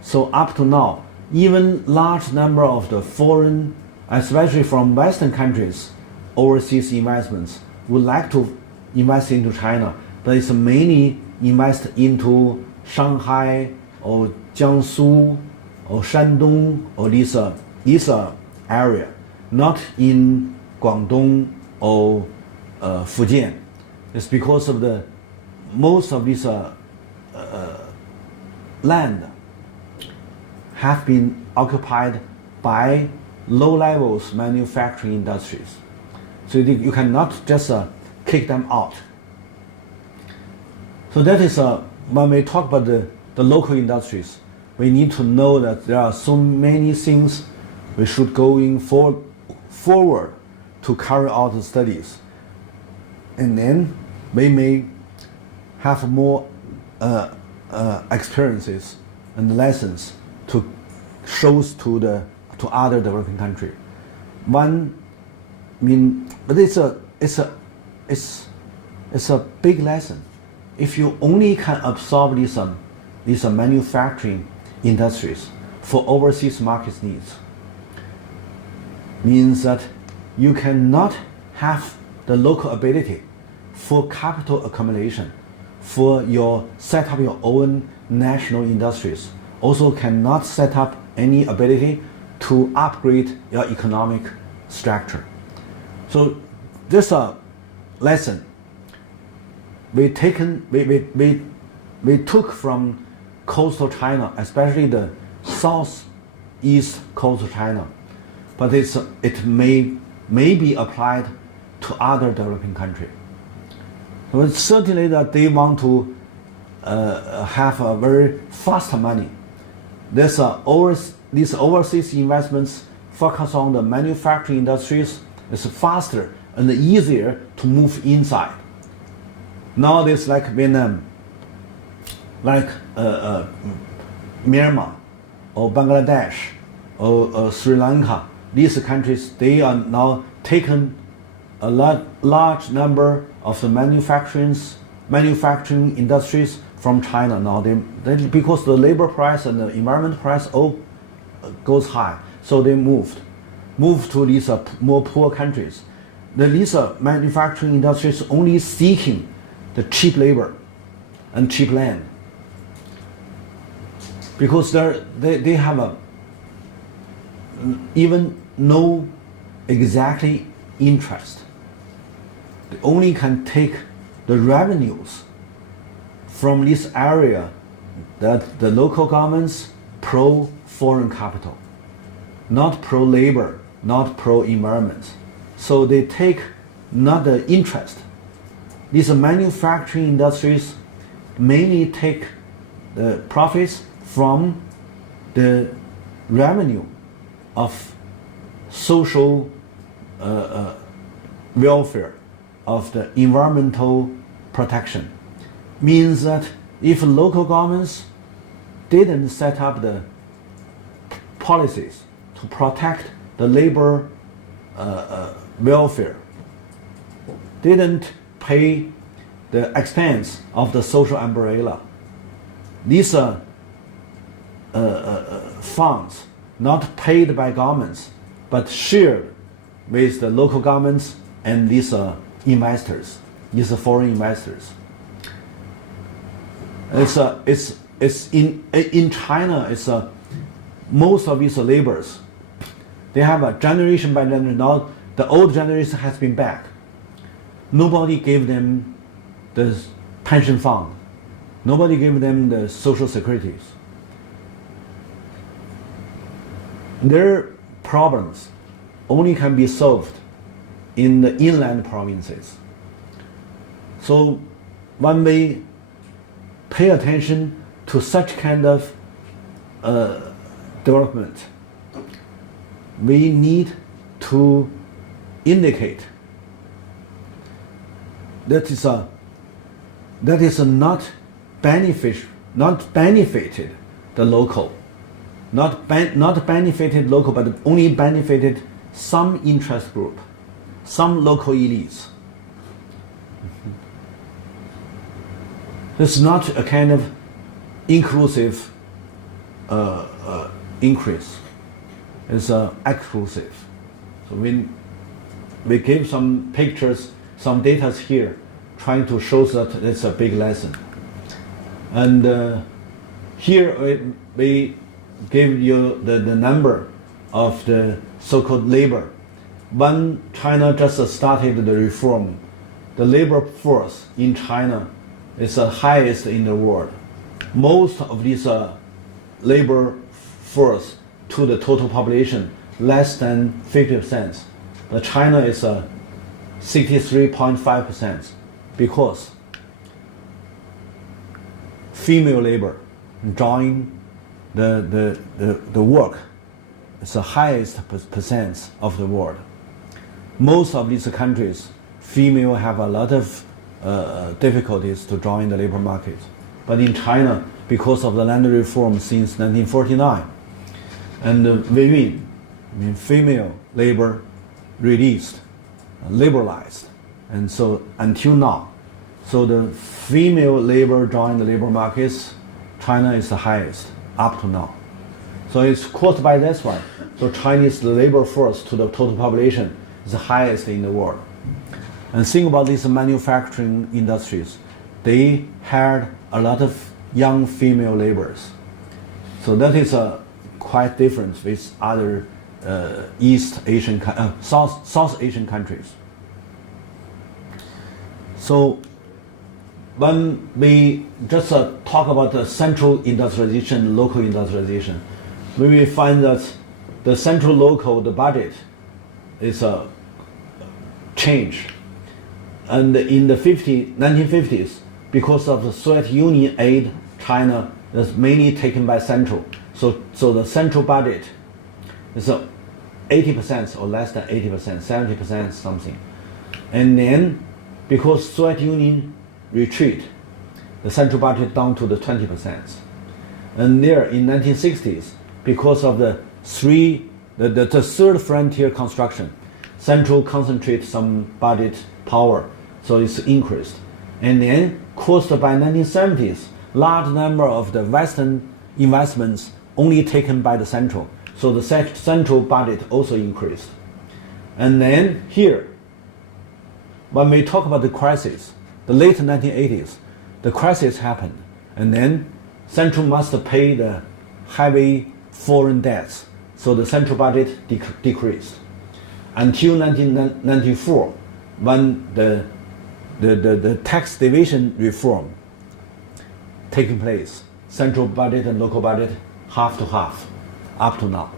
So up to now, even large number of the foreign, especially from Western countries, overseas investments would like to invest into China, but it's mainly invest into Shanghai or Jiangsu or Shandong or this area, not in Guangdong or Fujian. It's because of the most of this land have been occupied by low levels manufacturing industries. So you cannot just kick them out. So that is when we talk about the local industries, we need to know that there are so many things we should go in forward to carry out the studies. And then we may have more experiences and lessons to show to other developing countries. But it's a big lesson. If you only can absorb these manufacturing industries for overseas market needs, means that you cannot have the local ability for capital accumulation, for set up your own national industries. Also cannot set up any ability to upgrade your economic structure. So this lesson we we took from coastal China, especially the southeast coastal China, but it may be applied to other developing countries. So certainly that they want to have a very fast money. These overseas investments focus on the manufacturing industries. It's faster and easier to move inside. Nowadays, like Vietnam, like Myanmar, or Bangladesh, or Sri Lanka, these countries, they are now taken a large number of the manufacturing industries from China now. Because the labor price and the environment price all goes high, so they moved to these more poor countries. These manufacturing industries only seeking the cheap labor and cheap land, because they have even no exactly interest. They only can take the revenues from this area that the local governments pro foreign capital, not pro labor, not pro environment. So they take not the interest. These manufacturing industries mainly take the profits from the revenue of social welfare, of the environmental protection. Means that if local governments didn't set up the policies to protect the labor welfare, didn't pay the expense of the social umbrella, these funds not paid by governments but shared with the local governments and these investors, these foreign investors. It's in China. It's most of these laborers, they have a generation by generation. Now the old generation has been back. Nobody gave them the pension fund. Nobody gave them the social securities. Their problems only can be solved in the inland provinces. So when we pay attention to such kind of development, we need to indicate that is not benefited the local, not benefited local, but only benefited some interest group, some local elites. It's not a kind of inclusive increase. It's exclusive. So we gave some pictures, some data here, trying to show that it's a big lesson. And here we give you the number of the so-called labor. When China just started the reform, the labor force in China is the highest in the world. Most of these labor force to the total population, less than 50%. But China is 63.5%, because female labor join the work is the highest percent of the world. Most of these countries, female have a lot of difficulties to join the labor market. But in China, because of the land reform since 1949, and women, female labor released, liberalized, and so until now, so the female labor joined the labor markets, China is the highest up to now. So it's caused by this one. So Chinese labor force to the total population is the highest in the world. And think about these manufacturing industries. They hired a lot of young female laborers. So that is quite different with other South Asian countries. So when we just talk about the central industrialization, local industrialization, we will find that the central local, the budget is a change. And in the 1950s, because of the Soviet Union aid, China is mainly taken by central. So the central budget is 80% or less than 80%, 70% something. And then, because Soviet Union retreat, the central budget down to the 20%. And there in 1960s, because of the third frontier construction, central concentrate some budget power, so it's increased. And then, caused by 1970s, large number of the Western investments only taken by the central. So the central budget also increased. And then here, when we talk about the crisis, the late 1980s, the crisis happened. And then central must pay the heavy foreign debts. So the central budget decreased. Until 1994, when the tax division reform taking place, central budget and local budget half to half, up to now.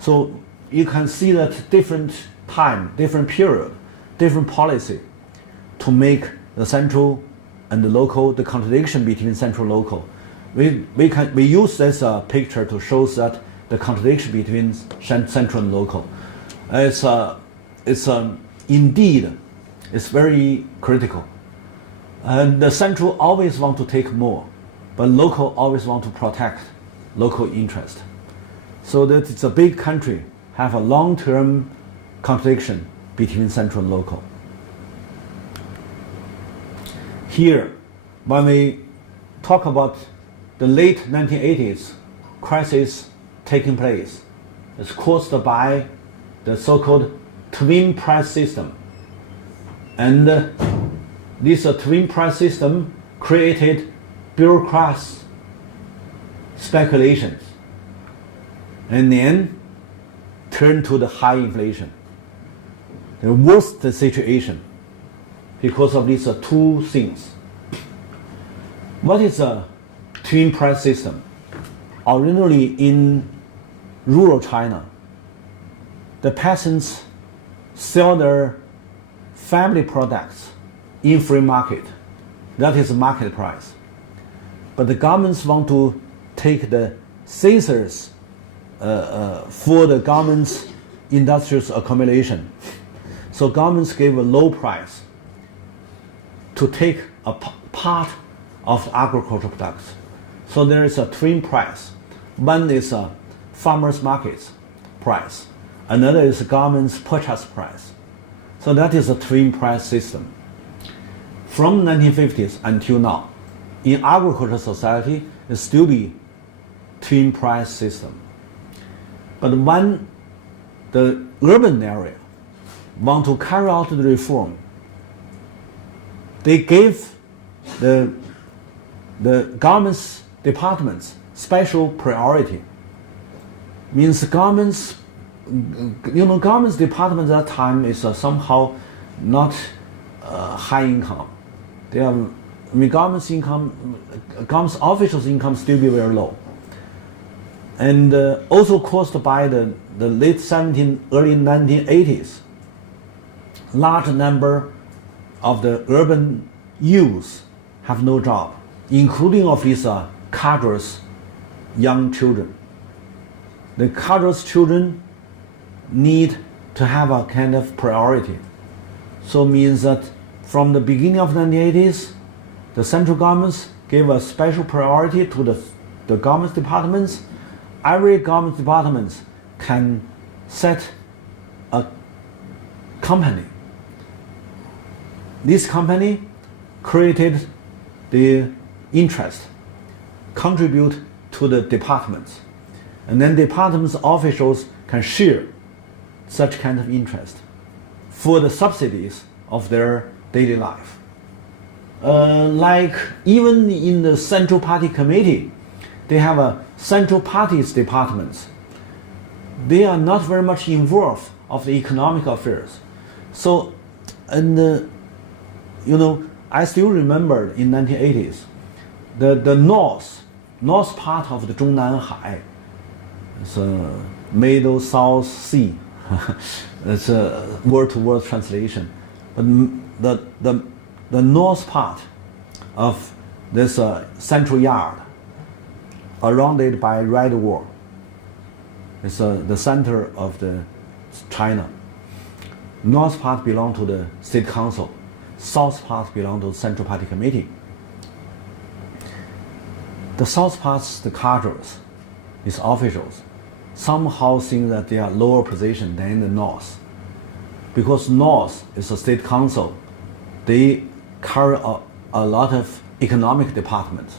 So you can see that different time, different period, different policy to make the central and the local, the contradiction between central and local. We use this picture to show that the contradiction between central and local. Indeed, it's very critical. And the central always want to take more, but local always want to protect local interest. So that it's a big country, have a long-term contradiction between central and local. Here, when we talk about the late 1980s crisis taking place, it's caused by the so-called twin price system. And this twin price system created bureaucrats speculations and then turned to the high inflation. The worst situation because of these two things. What is a twin price system? Originally in rural China, the peasants sell their family products in free market. That is market price. But the governments want to take the scissors for the government's industrial accumulation. So governments gave a low price to take a part of agricultural products. So there is a twin price. One is a farmers' market's price. Another is government's purchase price. So that is a twin price system. From 1950s until now, in agricultural society, it still be twin price system. But when the urban area want to carry out the reform, they gave the government's departments special priority. Means government's department at that time is somehow not high income. They are, government's income, government's officials' income still be very low. And also caused by the late 17, early 1980s, large number of the urban youths have no job, including of these cadres, young children. The cadres children need to have a kind of priority. So means that from the beginning of the 1980s, the central governments gave a special priority to the government departments. Every government department can set a company. This company created the interest, contribute to the departments. And then departments officials can share such kind of interest for the subsidies of their daily life. Like even in the Central Party Committee, they have a Central Party's departments. They are not very much involved of the economic affairs. So, and I still remember in 1980s, the north part of the Zhongnanhai, it's a Middle South Sea. It's a word-to-word translation. But the north part of this central yard, surrounded by red wall, is the center of the China. North part belong to the state council. South part belong to the Central Party Committee. The south parts, the cadres, is officials, somehow think that they are lower position than the north. Because north is a state council, they carry a lot of economic departments.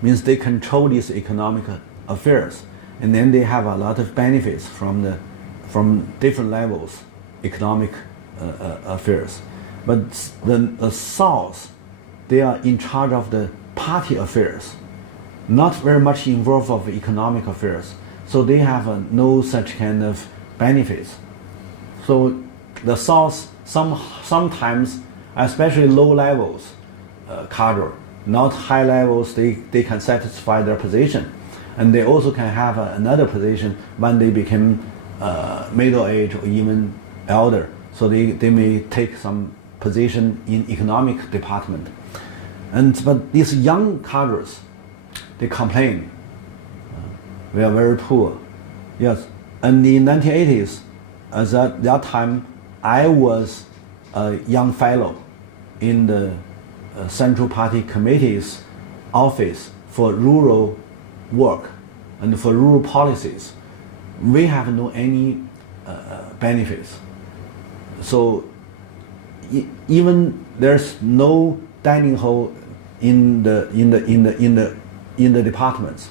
Means they control these economic affairs, and then they have a lot of benefits from different levels, economic affairs. But the South, they are in charge of the party affairs, not very much involved of economic affairs. So they have no such kind of benefits. So the South sometimes, especially low levels, cadre, not high levels, they can satisfy their position. And they also can have another position when they become middle age or even elder. So they may take some position in economic department. But these young cadres, they complain, we are very poor. Yes, and in 1980s, at that time, I was a young fellow in the Central Party Committee's office for rural work and for rural policies. We have no any benefits. So even there's no dining hall in the departments.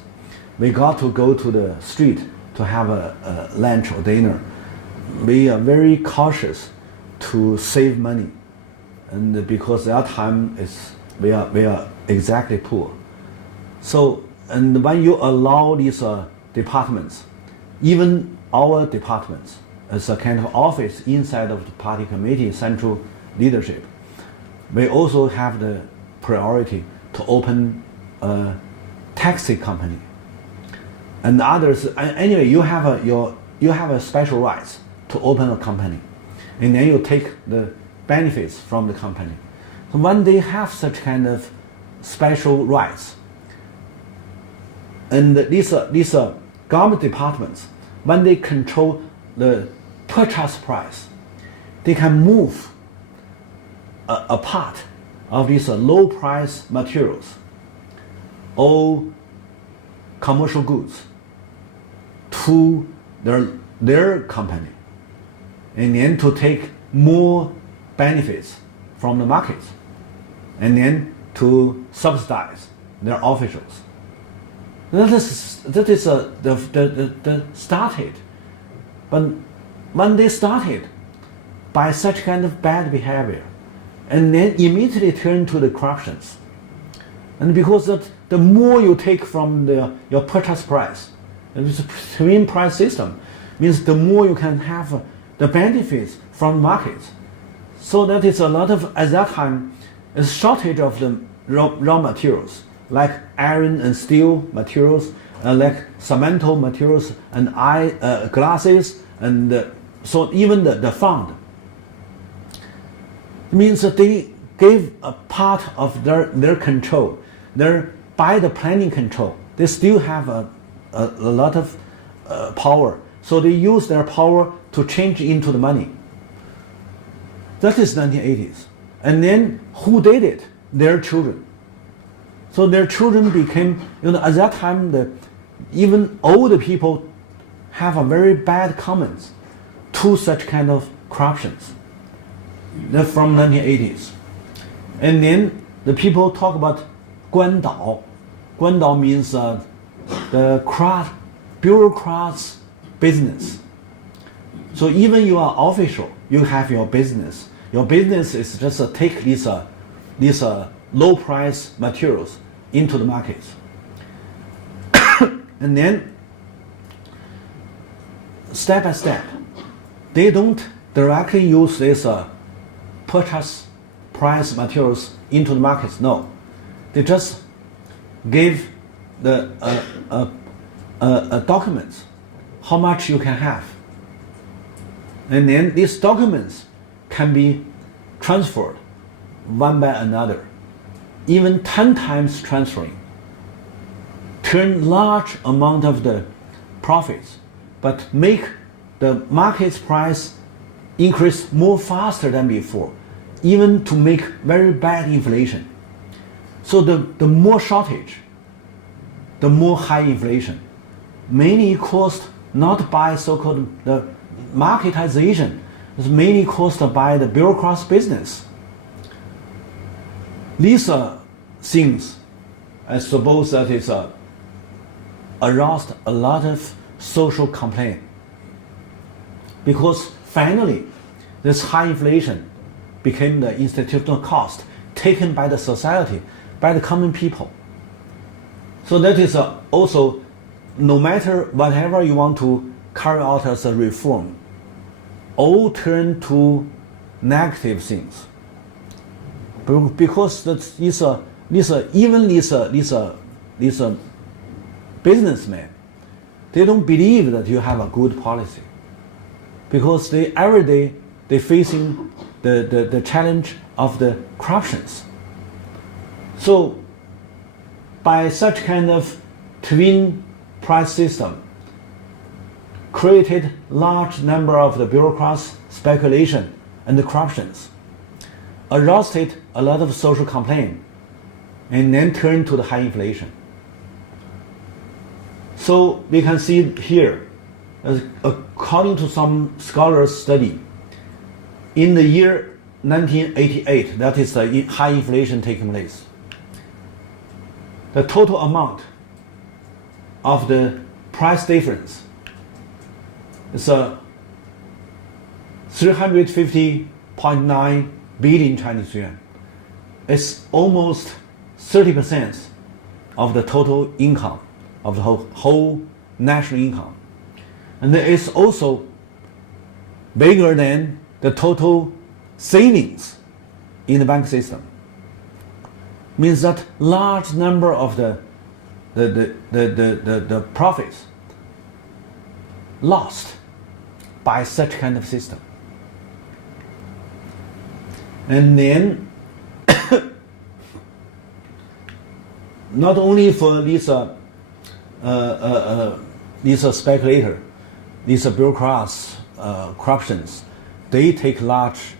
We got to go to the street to have a lunch or dinner. We are very cautious to save money, and because that time we are exactly poor. So, and when you allow these departments, even our departments, as a kind of office inside of the party committee central leadership, we also have the priority to open a taxi company. And others, anyway, you have a special rights to open a company, and then you take the benefits from the company. So when they have such kind of special rights, and these government departments, when they control the purchase price, they can move a part of these low price materials, all commercial goods, to their company, and then to take more benefits from the markets, and then to subsidize their officials. That is the started. But when they started by such kind of bad behavior, and then immediately turn to the corruptions, and because the more you take from your purchase price, it's a twin price system, means the more you can have the benefits from markets. So that is a lot of, at that time, a shortage of the raw materials, like iron and steel materials, like cement materials and glasses, and so even the fund. It means that they gave a part of their control. By the planning control, they still have a lot of power. So they use their power to change into the money. That is 1980s. And then who did it? Their children. So their children became, at that time, even older people have a very bad comments to such kind of corruptions. They're from 1980s. And then the people talk about Guandao. Guandao means the bureaucrats' business. So even you are official, you have your business. Your business is just to take these low price materials into the markets. And then, step by step, they don't directly use these purchase price materials into the markets. No, they just give the documents how much you can have, and then these documents can be transferred one by another, even 10 times transferring, turn large amount of the profits, but make the market's price increase more faster than before, even to make very bad inflation. So the more shortage, the more high inflation, mainly caused not by so-called the marketization, it's mainly caused by the bureaucrat's business. These things, I suppose that is aroused a lot of social complaint, because finally this high inflation became the institutional cost taken by the society, by the common people. So that is also, no matter whatever you want to carry out as a reform, all turn to negative things, because these businessmen, they don't believe that you have a good policy, because they every day they facing the challenge of the corruptions. So by such kind of twin price system, created large number of the bureaucrats' speculation and the corruptions, aroused a lot of social complaint, and then turned to the high inflation. So we can see here, according to some scholars' study, in the year 1988, that is the high inflation taking place, the total amount of the price difference is 350.9 billion Chinese yuan. It's almost 30% of the total income, of the whole national income. And it is also bigger than the total savings in the bank system. Means that large number of the profits lost by such kind of system. And then not only for these speculators, these bureaucrats, corruptions, they take large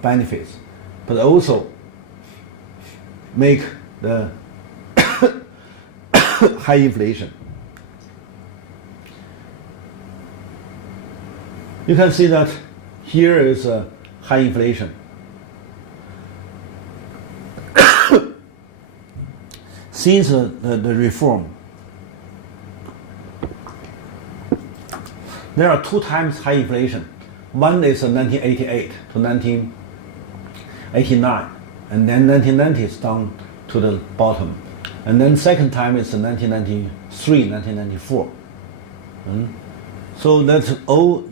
benefits, but also make the high inflation. You can see that here is a high inflation. Since the reform, there are 2 times high inflation. One is 1988 to 1989, and then 1990 is down to the bottom. And then second time is 1993, 1994. So that's all.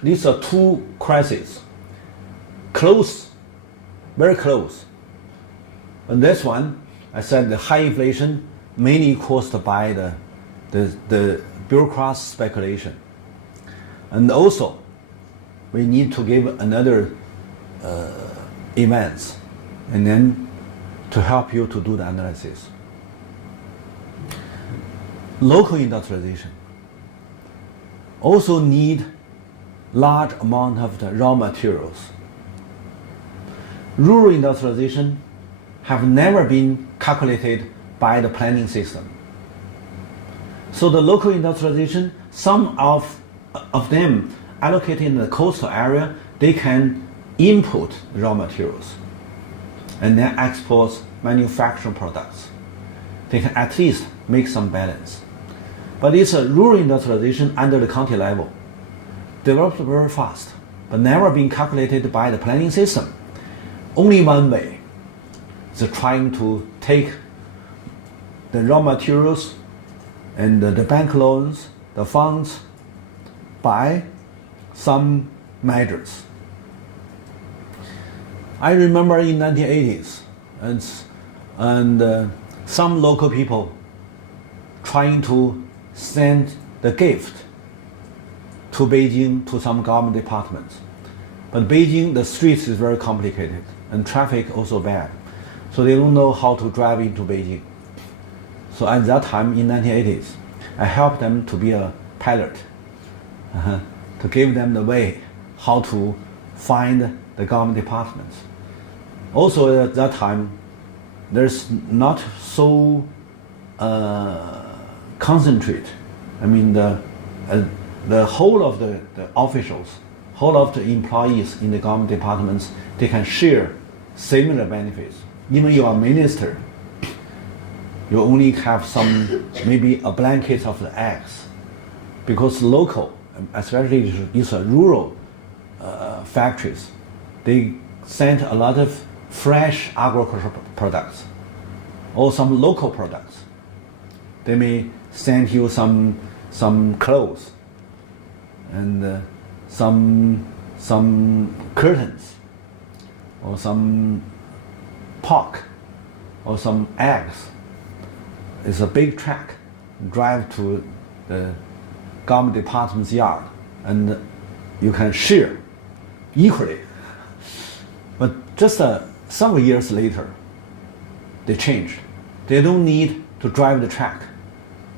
These are 2 crises, close, very close. And this one, I said the high inflation mainly caused by the bureaucrats' speculation. And also, we need to give another events, and then to help you to do the analysis. Local industrialization also need large amount of the raw materials. Rural industrialization have never been calculated by the planning system. So the local industrialization, some of them allocated in the coastal area, they can input raw materials and then export manufactured products. They can at least make some balance. But it's a rural industrialization under the county level, developed very fast, but never been calculated by the planning system. Only one way is trying to take the raw materials and the bank loans, the funds, by some measures. I remember in 1980s, and some local people trying to send the gift to Beijing to some government departments. But Beijing, the streets is very complicated and traffic also bad. So they don't know how to drive into Beijing. So at that time in 1980s, I helped them to be a pilot, to give them the way how to find the government departments. Also at that time, there's not so concentrate. I mean the whole of the officials, whole of the employees in the government departments, they can share similar benefits. Even you are minister, you only have some, maybe a blanket of the eggs, because local, especially these are rural factories, they send a lot of fresh agricultural products or some local products. They may send you some clothes and some curtains or some pork or some eggs. It's a big truck, drive to the government department's yard, and you can share equally. But just several years later, they changed. They don't need to drive the truck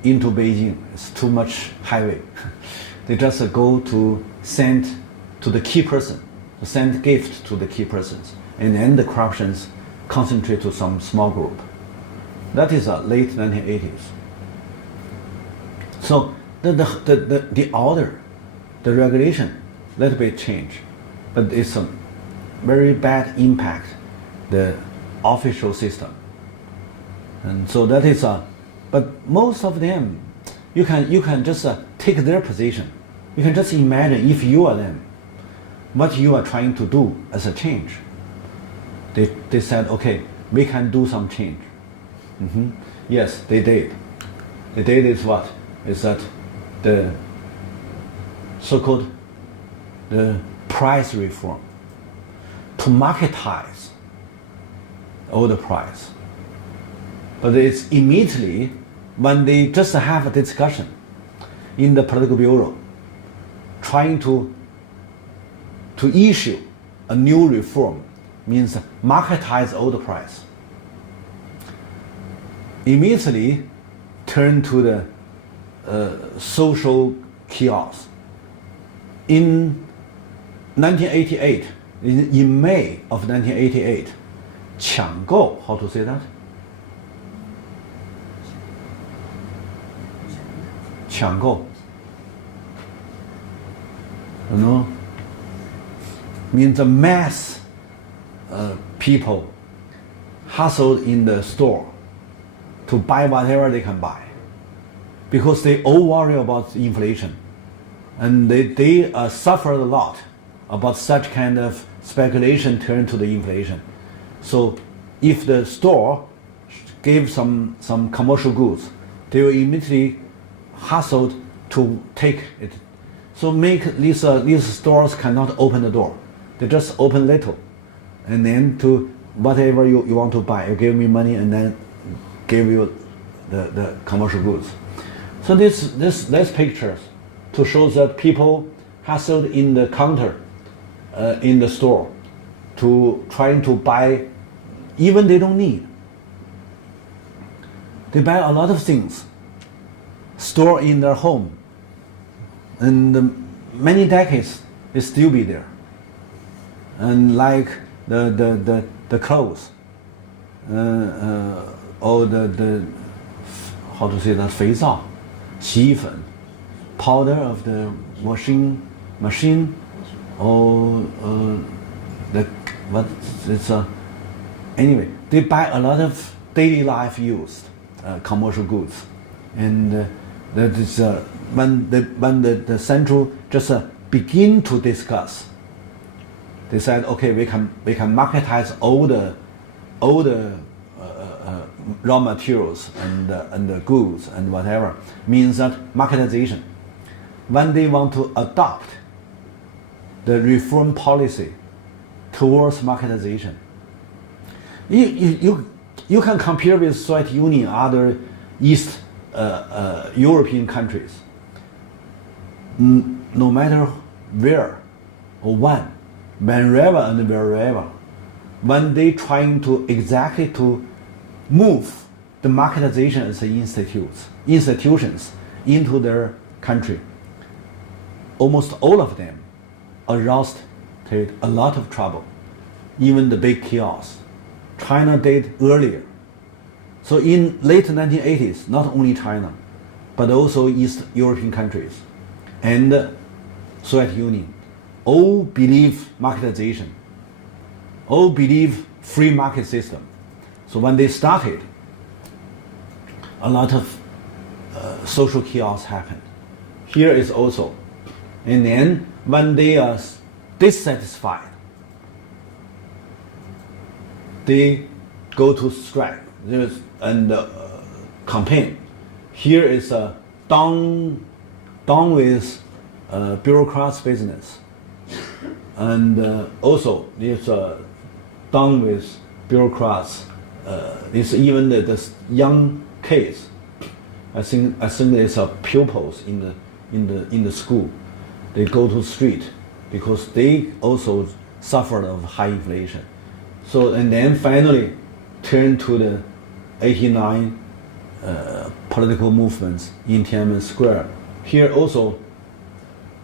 into Beijing. It's too much highway. They just go to send to the key person, to send gift to the key persons, and then the corruptions concentrate to some small group. That is late 1980s. So the order, the regulation, little bit change, but it's a very bad impact the official system. And so that is but most of them, you can just take their position. You can just imagine if you are them, what you are trying to do as a change. They said, okay, we can do some change. Yes, they did. They did is what? Is that the so-called the price reform, to marketize all the price. But it's immediately when they just have a discussion in the political bureau, trying to issue a new reform, means marketize all the price. Immediately turn to the social chaos. In 1988, in May of 1988, 抢购, how to say that? 抢购, you know, means the mass people hustled in the store to buy whatever they can buy, because they all worry about inflation, and they suffered a lot about such kind of speculation turned to the inflation. So if the store gave some commercial goods, they will immediately hustled to take it. So make these stores cannot open the door. They just open little, and then to whatever you want to buy, you give me money and then give you the commercial goods. So this pictures to show that people hustled in the counter in the store to trying to buy even they don't need. They buy a lot of things, store in their home, and many decades they still be there. And like the clothes, or the how to say that, 肥皂, 洗衣粉, powder of the washing machine, or anyway, they buy a lot of daily life used commercial goods, and that is when the central just begin to discuss. They said, okay, we can marketize all the raw materials and the goods and whatever, means that marketization. When they want to adopt the reform policy towards marketization, You can compare with Soviet Union, other East European countries. No matter where or whenever and wherever, when they trying to exactly to move the marketization as institutions into their country, almost all of them aroused a lot of trouble, even the big chaos. China did earlier. So in late 1980s, not only China, but also East European countries and Soviet Union all believe marketization, all believe free market system. So when they started, a lot of social chaos happened. Here is also. And then when they are dissatisfied, they go to strike and campaign. Here is a down with bureaucrats business, and also it's down with bureaucrats. It's even the young kids. I think it's pupils in the school. They go to street because they also suffered of high inflation. So and then finally turn to the 89 political movements in Tiananmen Square. Here also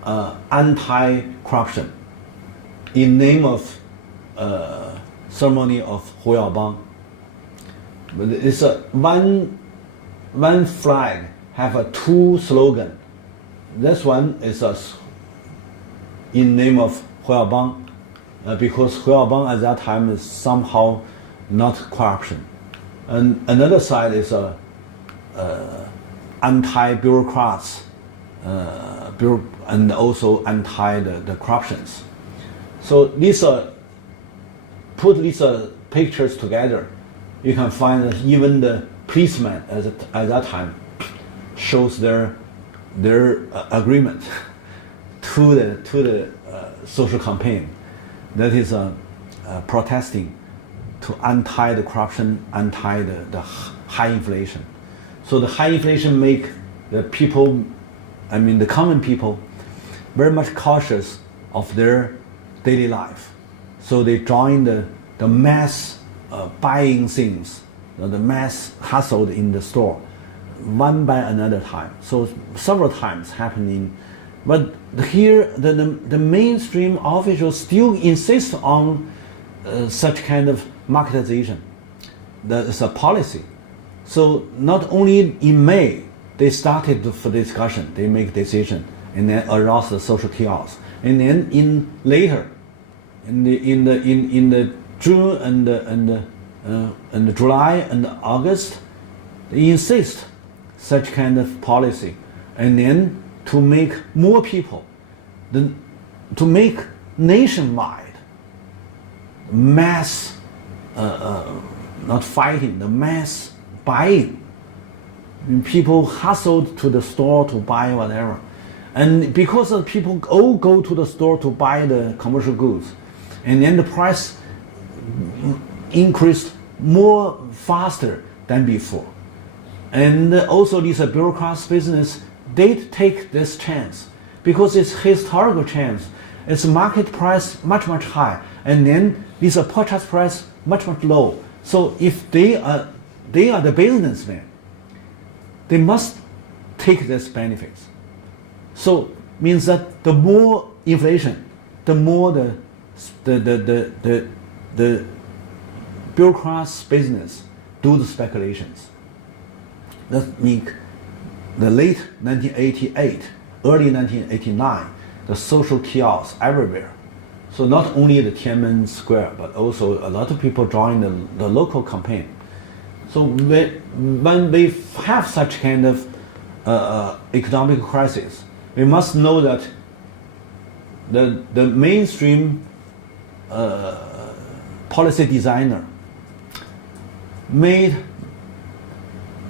anti-corruption in name of ceremony of Hu Yaobang. But it's one flag have a two slogan. This one is in name of Hu Yaobang because Hu Yaobang at that time is somehow not corruption. And another side is anti-bureaucrats and also anti the corruptions. So these put these pictures together, you can find that even the policemen at that time shows their agreement to the social campaign, that is protesting to anti the corruption, anti the high inflation. So the high inflation make the people, the common people, very much cautious of their daily life. So they join the mass buying things, the mass hustle in the store, one by another time. So several times happening. But here the mainstream officials still insist on such kind of marketization. That is a policy. So not only in May they started for discussion, they make decision, and then arouse the social chaos. And then later, in the June and July and August, they insist such kind of policy, and then to make more people, to make nationwide mass, not fighting, the mass buying. People hustled to the store to buy whatever. And because of people all go to the store to buy the commercial goods, and then the price increased more faster than before. And also these bureaucrats business, they take this chance because it's historical chance. It's market price much high, and then this purchase price much low. So if they are the businessmen, they must take this benefits. So means that the more inflation, the more the bureaucrats business do the speculations. That make the late 1988, early 1989, the social chaos everywhere. So not only the Tiananmen Square, but also a lot of people join the local campaign. So when we have such kind of economic crisis, we must know that the mainstream policy designer made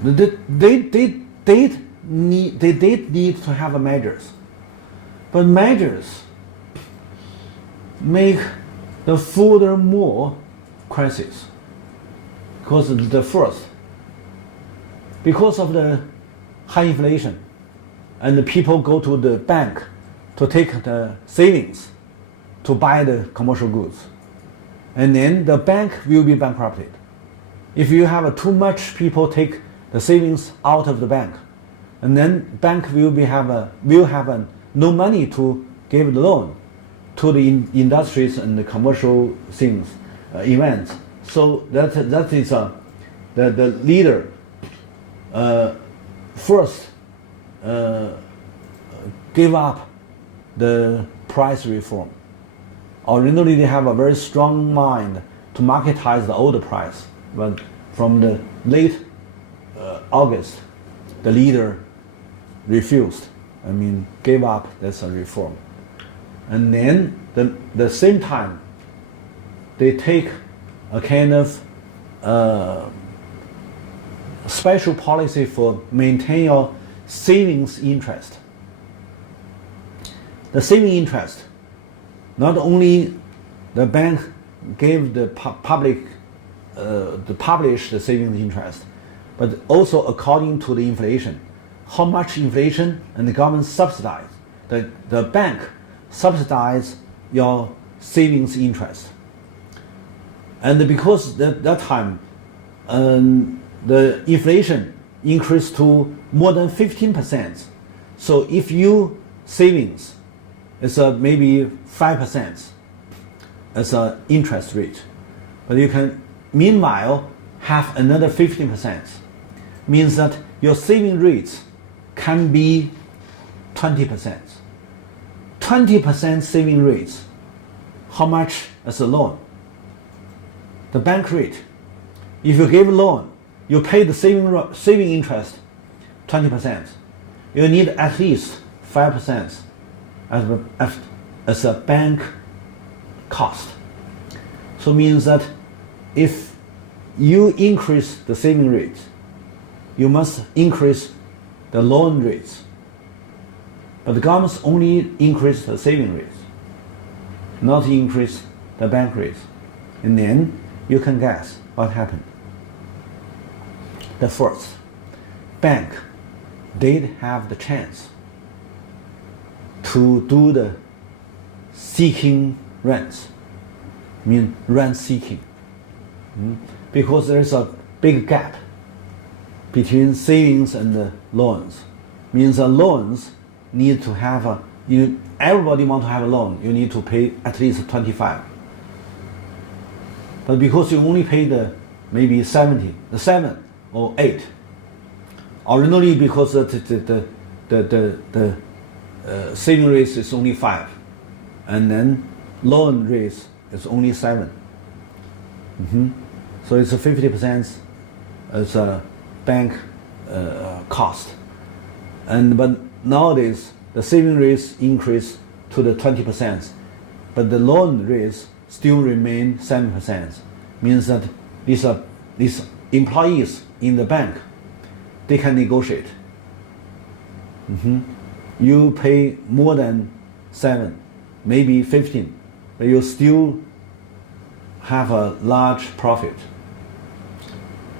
they did need to have measures, but measures make the further more crisis. because the first, because of the high inflation, and the people go to the bank to take the savings to buy the commercial goods. And then the bank will be bankrupted. If you have too much people take the savings out of the bank, and then bank will have no money to give the loan to the industries and the commercial things, events. So that is the leader first give up the price reform. Originally, they have a very strong mind to marketize the old price, but from the late August, the leader refused. Gave up this reform. And then the same time, they take a kind of special policy for maintain your savings interest. The saving interest, not only the bank gave the public to publish the savings interest, but also according to the inflation, how much inflation, and the government subsidize. The bank subsidize your savings interest. And because that time the inflation increased to more than 15%. So if you savings is maybe 5% as an interest rate, but you can meanwhile have another 15%. Means that your saving rates can be 20%. 20% saving rates. How much as a loan? The bank rate. If you give a loan, you pay the saving interest 20%. You need at least 5% as a bank cost. So means that if you increase the saving rate, you must increase the loan rates. But the government only increase the saving rates, not increase the bank rates. And then you can guess what happened. The first, bank did have the chance to do the seeking rents, rent seeking, because there is a big gap between savings and the loans. Means the loans need to have everybody want to have a loan, you need to pay at least 25. But because you only pay maybe 7 or 8, originally because the saving rate is only 5, and then loan rate is only 7. So it's a 50% as a bank cost. But nowadays the saving rates increase to the 20%, but the loan rates still remain 7%. Means that these employees in the bank, they can negotiate. You pay more than 7, maybe 15, but you still have a large profit.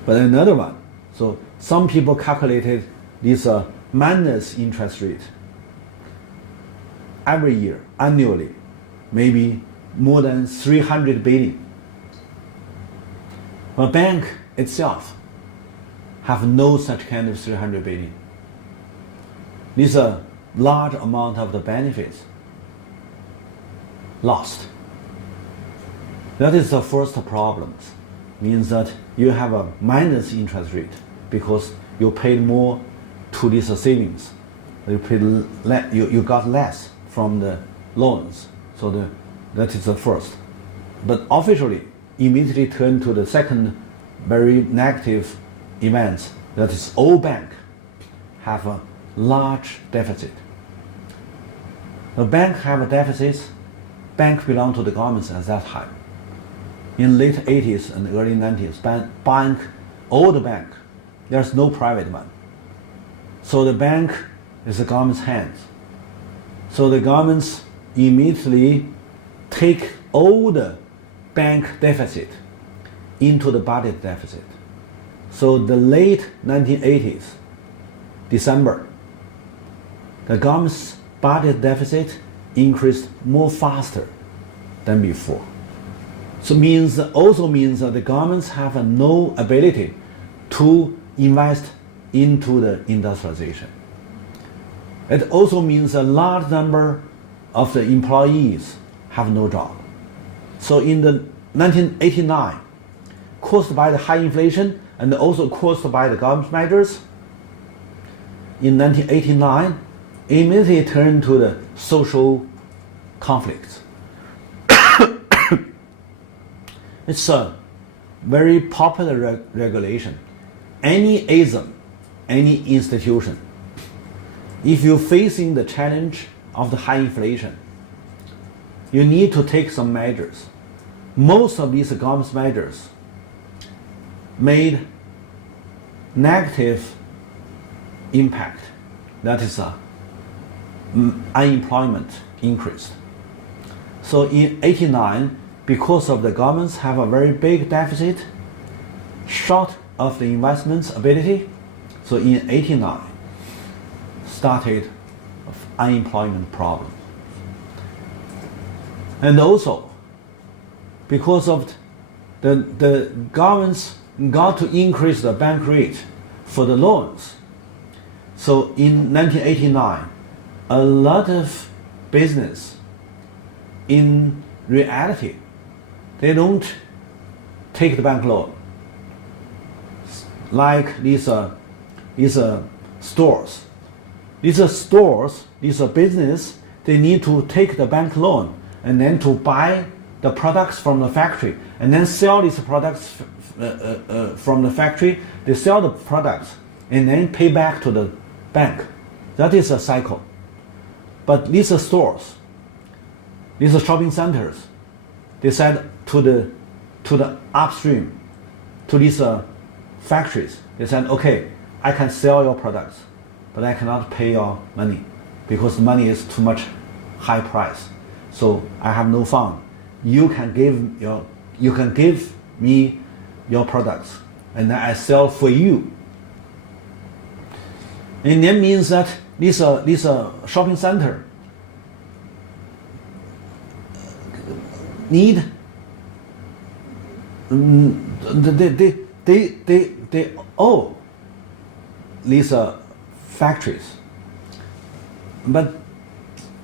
But another one, so some people calculated this minus interest rate every year, annually, maybe more than 300 billion. But bank itself have no such kind of 300 billion. These are large amount of the benefits lost. That is the first problem. Means that you have a minus interest rate because you paid more to these savings. You got less from the loans. So that is the first. But officially, immediately turn to the second very negative event, that is all bank have a large deficit. The bank have a deficit, bank belong to the government at that time. In late 80s and early 90s, all the bank, there's no private one. So the bank is the government's hands. So the governments immediately take all the bank deficit into the budget deficit. So the late 1980s, December, the government's budget deficit increased more faster than before. So also means that the governments have no ability to invest into the industrialization. It also means a large number of the employees have no job. So in the 1989, caused by the high inflation and also caused by the government measures, in 1989, immediately turned to the social conflicts. It's a very popular regulation. Any ism, any institution, if you're facing the challenge of the high inflation, you need to take some measures. Most of these government measures made negative impact. That is unemployment increased. So in 89, because of the governments have a very big deficit, short of the investments ability, so in 89 started unemployment problem. And also because of the governments got to increase the bank rate for the loans. So in 1989, a lot of business in reality, they don't take the bank loan. Like these stores. These business, they need to take the bank loan and then to buy the products from the factory and then sell these products from the factory. They sell the products and then pay back to the bank. That is a cycle. But these stores, these shopping centers, they said to the upstream, to these factories, they said, okay, I can sell your products, but I cannot pay your money because money is too much high price. So I have no fund. You can give me your products, and then I sell for you. And that means that this shopping center need they owe these factories, but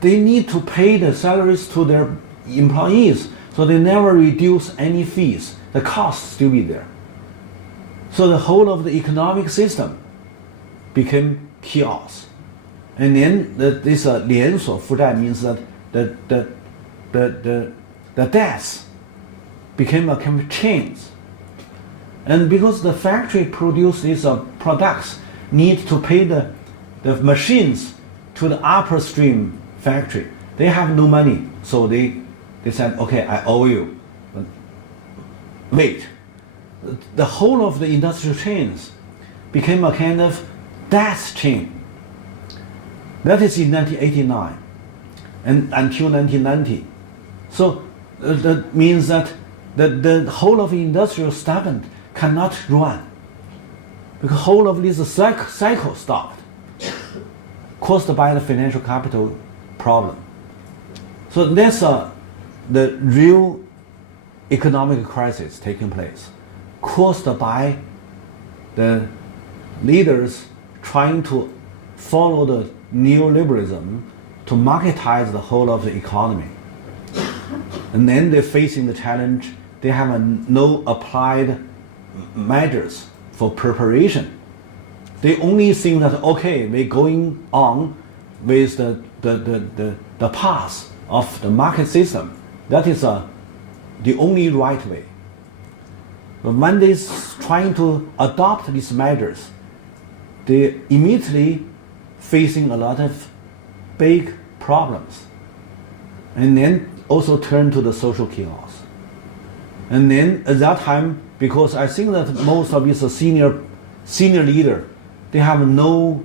they need to pay the salaries to their employees, so they never reduce any fees. The costs still be there. So the whole of the economic system became chaos. And then this 连锁负债 means that the debts became a kind of chains. And because the factory produce these products, need to pay the machines to the upper stream factory. They have no money, so they said, okay, I owe you. But wait, the whole of the industrial chains became a kind of death chain. That is in 1989 and until 1990. So that means that the whole of the industrial segment cannot run because whole of this cycle stopped, caused by the financial capital problem. So that's the real economic crisis taking place, caused by the leaders trying to follow the neoliberalism to marketize the whole of the economy. And then they're facing the challenge, they have no applied measures for preparation. They only think that, okay, we're going on with the path of the market system. That is the only right way. But when they're trying to adopt these measures, they immediately facing a lot of big problems. And then also turn to the social chaos. And then at that time, because I think that most of these senior leader, they have no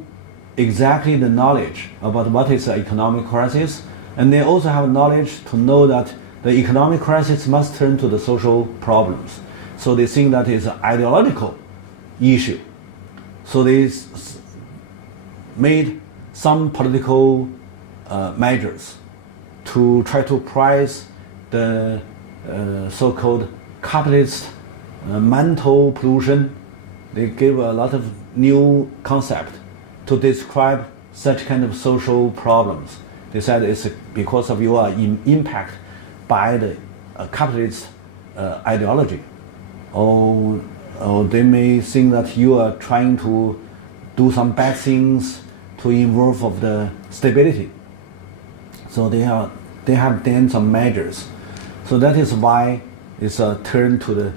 exactly the knowledge about what is the economic crisis, and they also have knowledge to know that the economic crisis must turn to the social problems. So they think that is ideological. issue. So they made some political measures to try to price the so-called capitalist mental pollution. They gave a lot of new concept to describe such kind of social problems. They said it's because of your impact by the capitalist ideology, or they may think that you are trying to do some bad things to involve of the stability. So they have done some measures. So that is why it's turned to the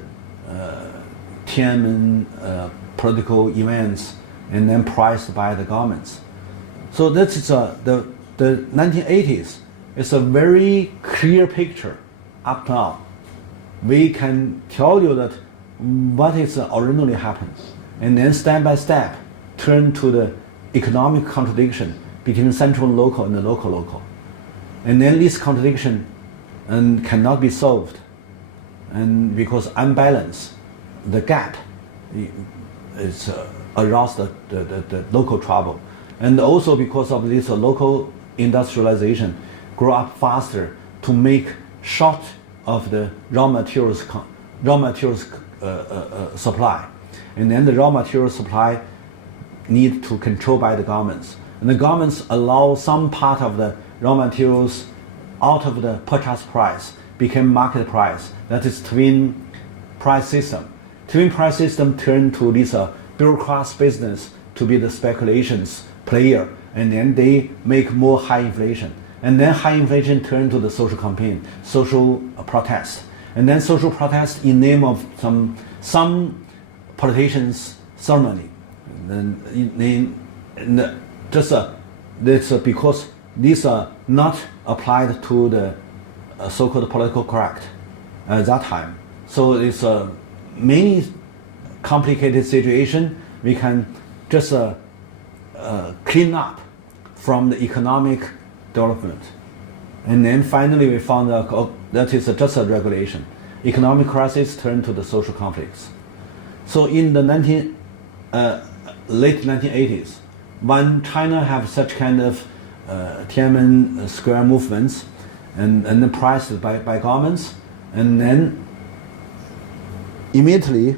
Tiananmen political events and then priced by the governments. So that is the 1980s is a very clear picture up now. We can tell you that what is originally happened, and then step by step turn to the economic contradiction between central local and the local. And then this contradiction cannot be solved, and because unbalance, the gap is aroused the local trouble, and also because of this local industrialization grow up faster to make short of the raw materials supply, and then the raw material supply need to control by the governments, and the governments allow some part of the raw materials out of the purchase price became market price. That is twin price system. Twin price system turned to this bureaucrat business to be the speculations player, and then they make more high inflation, and then high inflation turned to the social campaign, social protest, and then social protest in name of some politicians' ceremony. That's because these are not applied to the so-called political correct at that time. So it's a many complicated situation. We can just clean up from the economic development, and then finally we found out that is just a regulation. Economic crisis turned to the social conflicts. So in the late 1980s, when China have such kind of Tiananmen Square movements and then priced by governments, and then immediately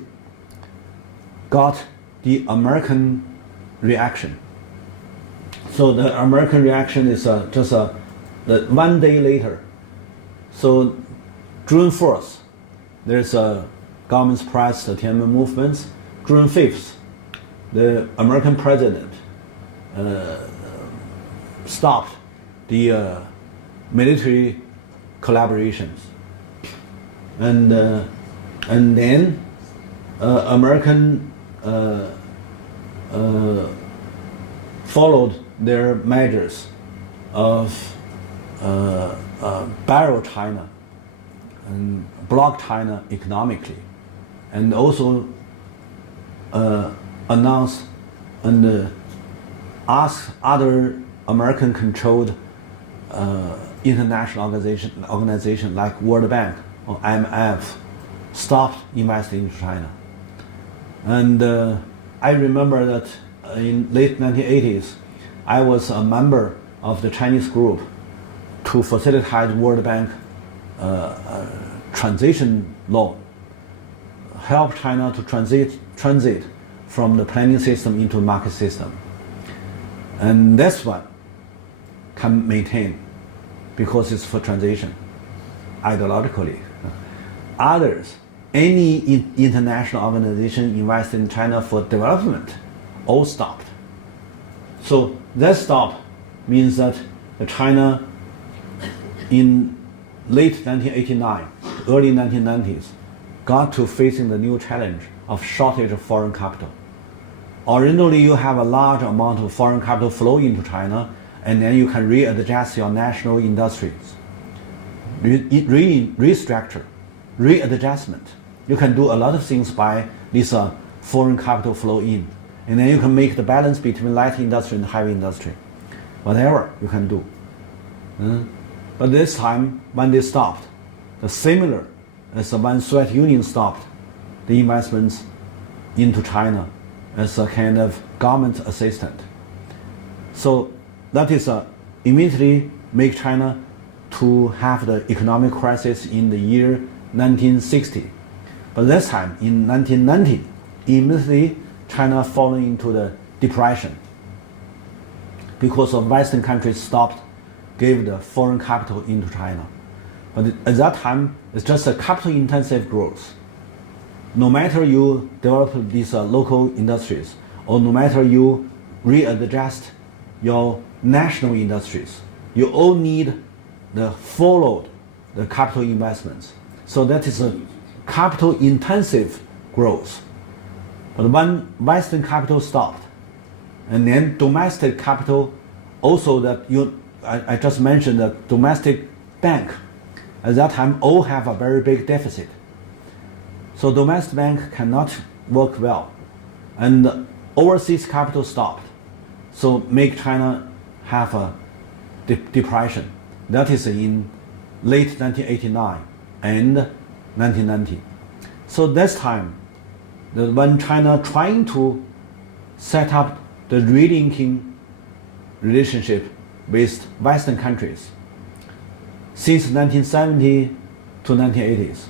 got the American reaction. So the American reaction is just the 1 day later. So June 4th, there's a government's priced the Tiananmen movements. June 5th, the American president stopped the military collaborations, and then American followed their measures of barrel China and block China economically, and also announced and asked other American-controlled international organization like World Bank or IMF stopped investing in China. And I remember that in late 1980s, I was a member of the Chinese group to facilitate World Bank transition loan, help China to transit from the planning system into market system. And that's what can maintain, because it's for transition, ideologically. Others, any international organization invested in China for development, all stopped. So that stop means that China in late 1989, early 1990s, got to facing the new challenge of shortage of foreign capital. Originally, you have a large amount of foreign capital flow into China, and then you can readjust your national industries, restructure, readjustment. You can do a lot of things by this foreign capital flow in, and then you can make the balance between light industry and heavy industry, whatever you can do. But this time, when they stopped, the similar as when Soviet Union stopped the investments into China as a kind of government assistant. So that is immediately make China to have the economic crisis in the year 1960. But this time, in 1990, immediately China fallen into the depression because of Western countries stopped gave the foreign capital into China. But at that time, it's just a capital-intensive growth. No matter you develop these local industries, or no matter you readjust your national industries, you all need the followed the capital investments. So that is a capital-intensive growth. But when Western capital stopped, and then domestic capital also I just mentioned that domestic bank at that time all have a very big deficit. So domestic bank cannot work well, and overseas capital stopped. So make China have a depression. That is in late 1989 and 1990. So this time, when China trying to set up the relinking relationship with Western countries, since 1970 to 1980s,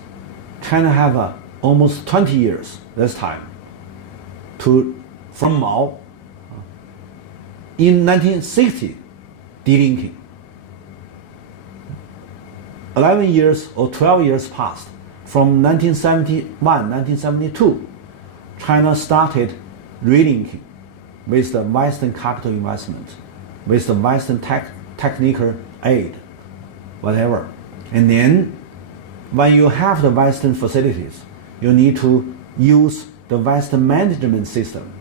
China have almost 20 years this time from Mao. In 1960, delinking. 11 years or 12 years passed. From 1971, 1972, China started relinking with the Western capital investment, with the Western technical aid, whatever. And then, when you have the Western facilities, you need to use the Western management system.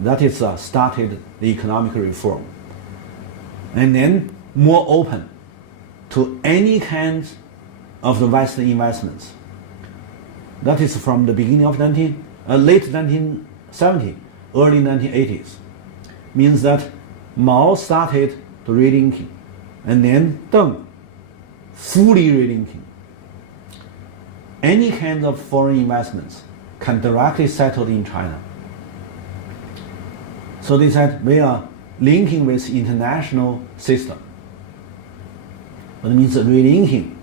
That is started the economic reform. And then more open to any kind of the Western investments. That is from the beginning of late 1970, early 1980s. Means that Mao started the relinking, and then Deng fully relinking. Any kind of foreign investments can directly settle in China. So they said we are linking with international system. That means relinking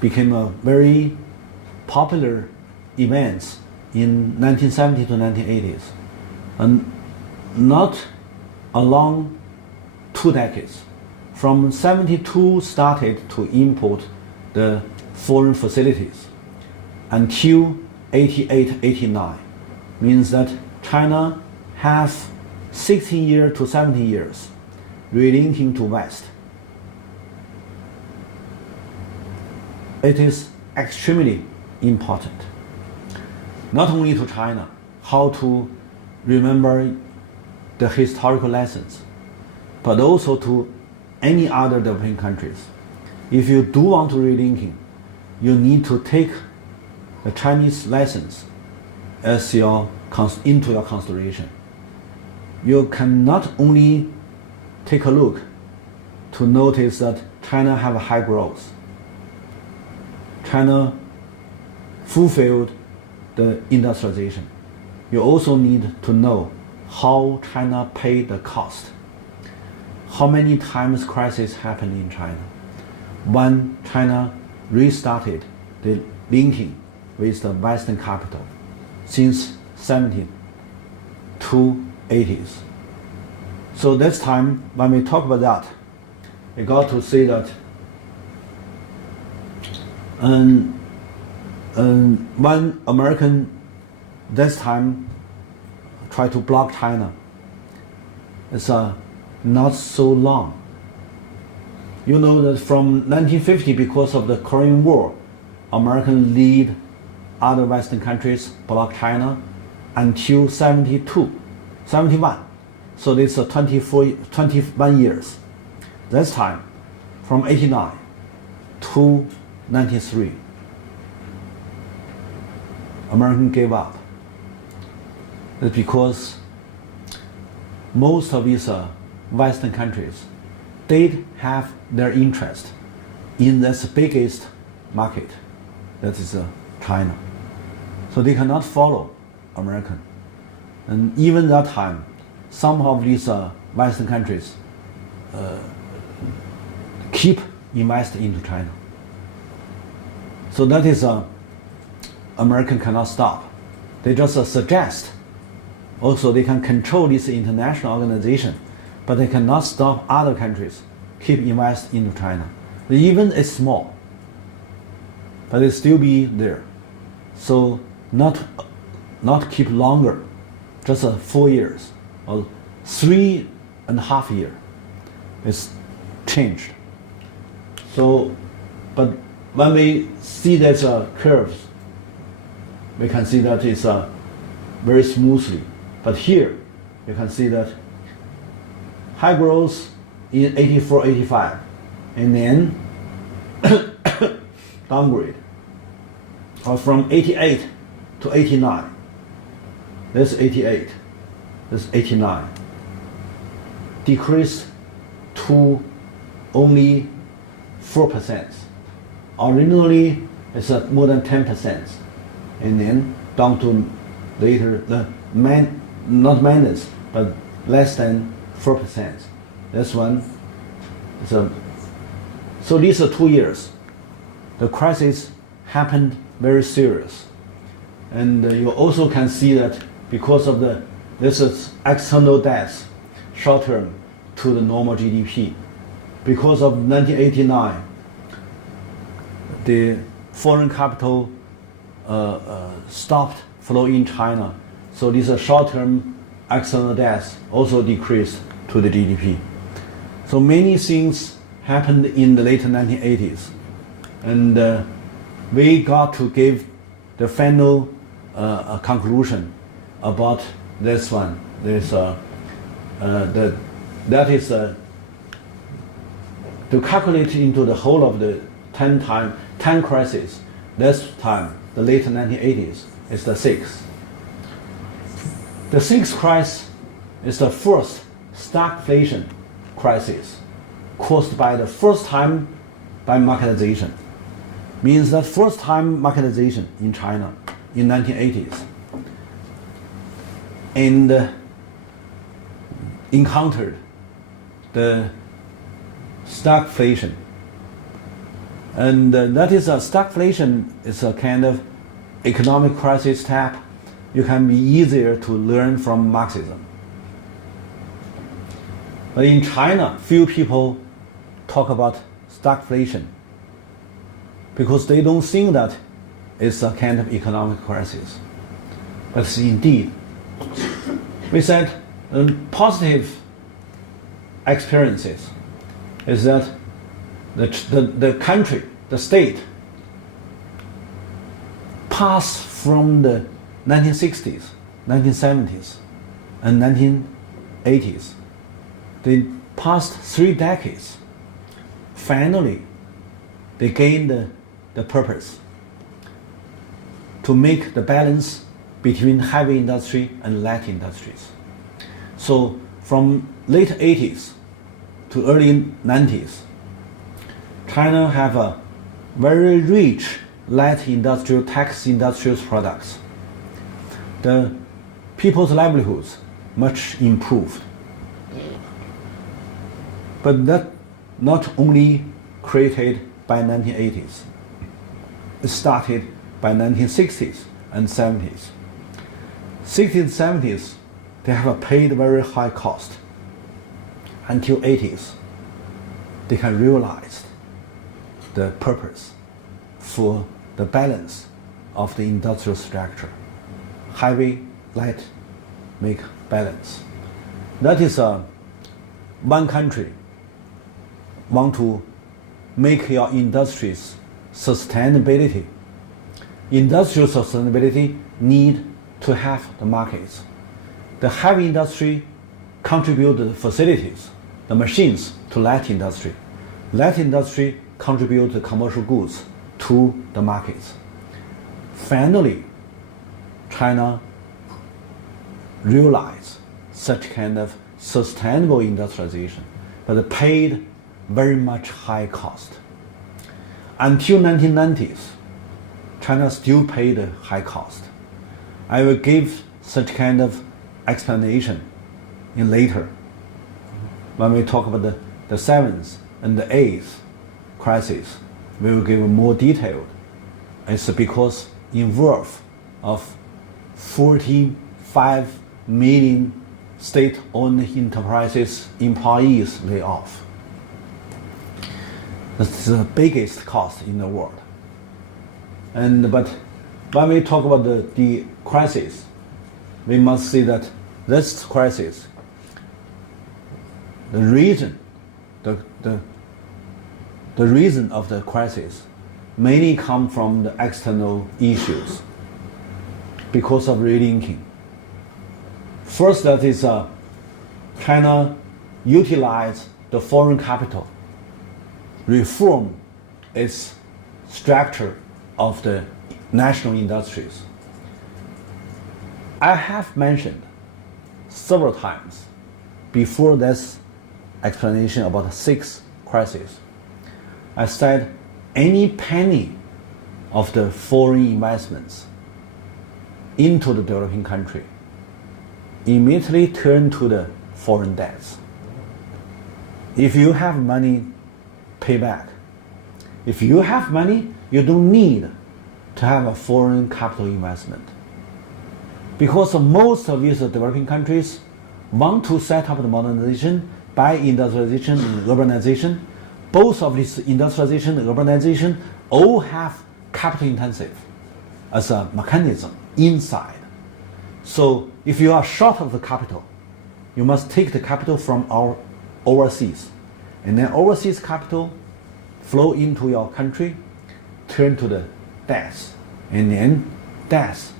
became a very popular event in 1970 to 1980s, and not along 2 decades. From 72 started to import the foreign facilities until 88, 89. Means that China has 60 years to 70 years relinking to West. It is extremely important, not only to China, how to remember the historical lessons, but also to any other developing countries. If you do want to relinking, you need to take the Chinese lessons as into your consideration. You cannot only take a look to notice that China have a high growth. China fulfilled the industrialization. You also need to know how China paid the cost. How many times crisis happened in China? When China restarted the linking with the Western capital since 70 to 80s. So this time, when we talk about that, we got to say that when American this time try to block China, it's not so long. You know that from 1950, because of the Korean War, American lead other Western countries block China until 72, 71. So this is 21 years. This time, from 89 to 93, American gave up. It's because most of these Western countries did have their interest in this biggest market, that is China. So they cannot follow American. And even that time, some of these Western countries keep investing into China. So that is American cannot stop. They just suggest. Also, they can control this international organization, but they cannot stop other countries keep investing into China. Even it's small, but it still be there. So not keep longer, just 4 years or 3.5 years. It's changed. So, but when we see that curves, we can see that it's very smoothly. But here, you can see that high growth in 84, 85, and then downgrade. Or from 88 to 89. This 88, this 89. Decreased to only 4%. Originally, it's more than 10%, and then down to later not minus, but less than 4%. This one is so these are 2 years. The crisis happened very serious, and you also can see that because of this is external debt, short term to the normal GDP. Because of 1989, the foreign capital stopped flow in China, so these short-term external debts also decreased to the GDP. So many things happened in the late 1980s, and we got to give the final conclusion about this one. That is to calculate into the whole of the 10 crises. This time, the late 1980s, is the sixth. The sixth crisis is the first stagflation crisis caused by the first time by marketization. Means that first time marketization in China in 1980s, and encountered the stagflation. And that is stagflation is a kind of economic crisis type. You can be easier to learn from Marxism. But in China, few people talk about stagflation because they don't think that it's a kind of economic crisis. But indeed, we said positive experiences is that the country, the state, passed from the 1960s, 1970s, and 1980s. They passed 3 decades. Finally, they gained the purpose to make the balance between heavy industry and light industries. So from late 80s to early 90s, China have a very rich light industrial, tax industrial products. The people's livelihoods much improved. But that not only created by 1980s. It started by 1960s and 70s. 60s and 70s, they have paid very high cost. Until 80s, they can realize the purpose for the balance of the industrial structure. Heavy, light, make balance. That is one country want to make your industries sustainability. Industrial sustainability need to have the markets. The heavy industry contribute the facilities, the machines to light industry. Light industry contribute the commercial goods to the markets. Finally, China realized such kind of sustainable industrialization, but paid very much high cost. Until 1990s, China still paid a high cost. I will give such kind of explanation in later. When we talk about the seventh and the eighth crisis, we will give more detailed. It's because involve of 45 million state-owned enterprises employees lay off. That's the biggest cost in the world. But when we talk about the crisis, we must see that this crisis, the reason of the crisis mainly come from the external issues because of relinking. First, that is China utilize the foreign capital, reform its structure of the national industries. I have mentioned several times before this explanation about the sixth crisis. I said any penny of the foreign investments into the developing country immediately turn to the foreign debts. If you have money, pay back. If you have money, you don't need to have a foreign capital investment. Because most of these developing countries want to set up the modernization by industrialization and urbanization. Both of this industrialization and urbanization all have capital intensive as a mechanism inside. So if you are short of the capital, you must take the capital from our overseas. And then overseas capital flow into your country, turn to the debts. And then debts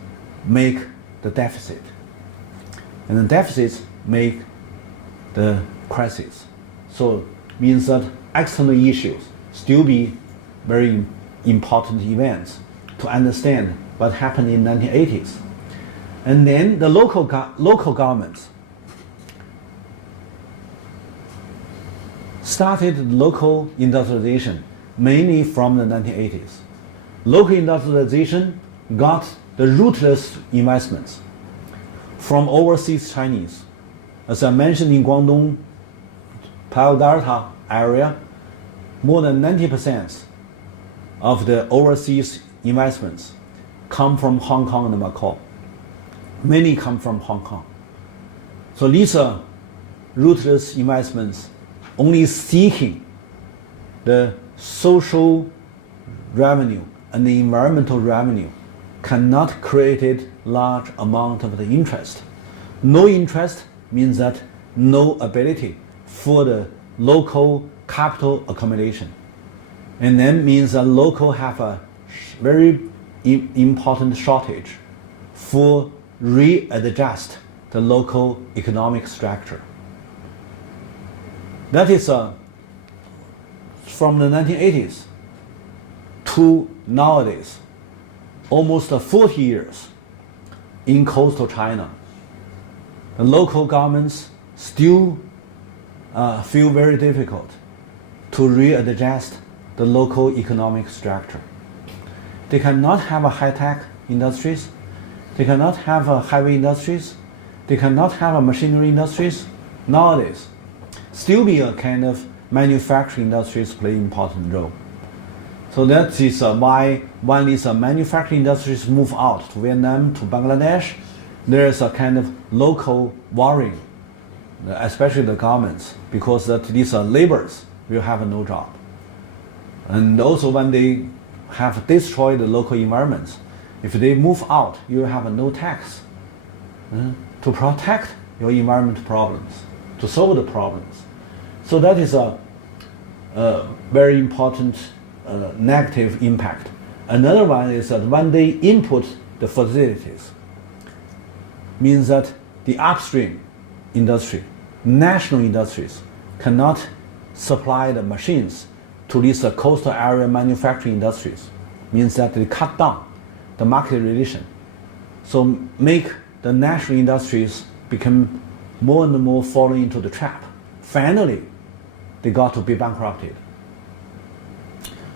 make the deficit. And the deficits make the crisis. So means that external issues still be very important events to understand what happened in 1980s. And then the local governments started local industrialization mainly from the 1980s. Local industrialization got the rootless investments from overseas Chinese. As I mentioned in Guangdong, Palo Delta area, more than 90% of the overseas investments come from Hong Kong and Macau. Many come from Hong Kong. So these are rootless investments only seeking the social revenue and the environmental revenue, cannot create large amount of the interest. No interest means that no ability for the local capital accumulation. And then means that local have a very important shortage for readjust the local economic structure. That is from the 1980s to nowadays, almost 40 years in coastal China. The local governments still feel very difficult to readjust the local economic structure. They cannot have a high-tech industries, they cannot have a heavy industries, they cannot have a machinery industries. Nowadays, still be a kind of manufacturing industries play important role. So that is why when these manufacturing industries move out to Vietnam, to Bangladesh, there is a kind of local worrying, especially the governments, because that these laborers will have no job. And also when they have destroyed the local environments, if they move out, you will have no tax to protect your environment problems, to solve the problems. So that is a very important negative impact. Another one is that when they input the facilities, means that the upstream industry, national industries, cannot supply the machines to these coastal area manufacturing industries. Means that they cut down the market relation. So make the national industries become more and more falling into the trap. Finally, they got to be bankrupted.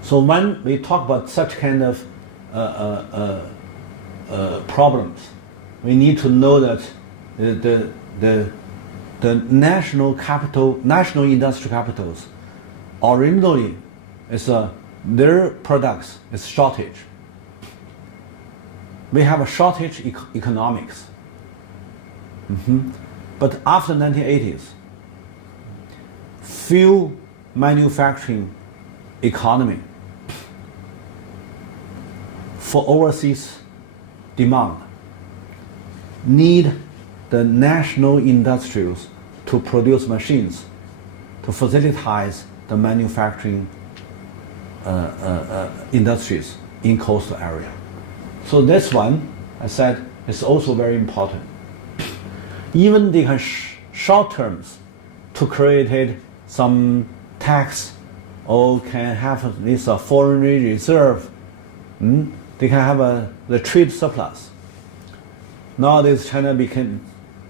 So when we talk about such kind of problems, we need to know that the national capital, national industrial capitals, originally is their products is shortage. We have a shortage economics. But after 1980s, few manufacturing economy for overseas demand need the national industries to produce machines to facilitate the manufacturing industries in coastal area. So this one, I said, is also very important. Even they can short terms to create some tax or can have this foreign reserve. They can have the trade surplus. Nowadays, China became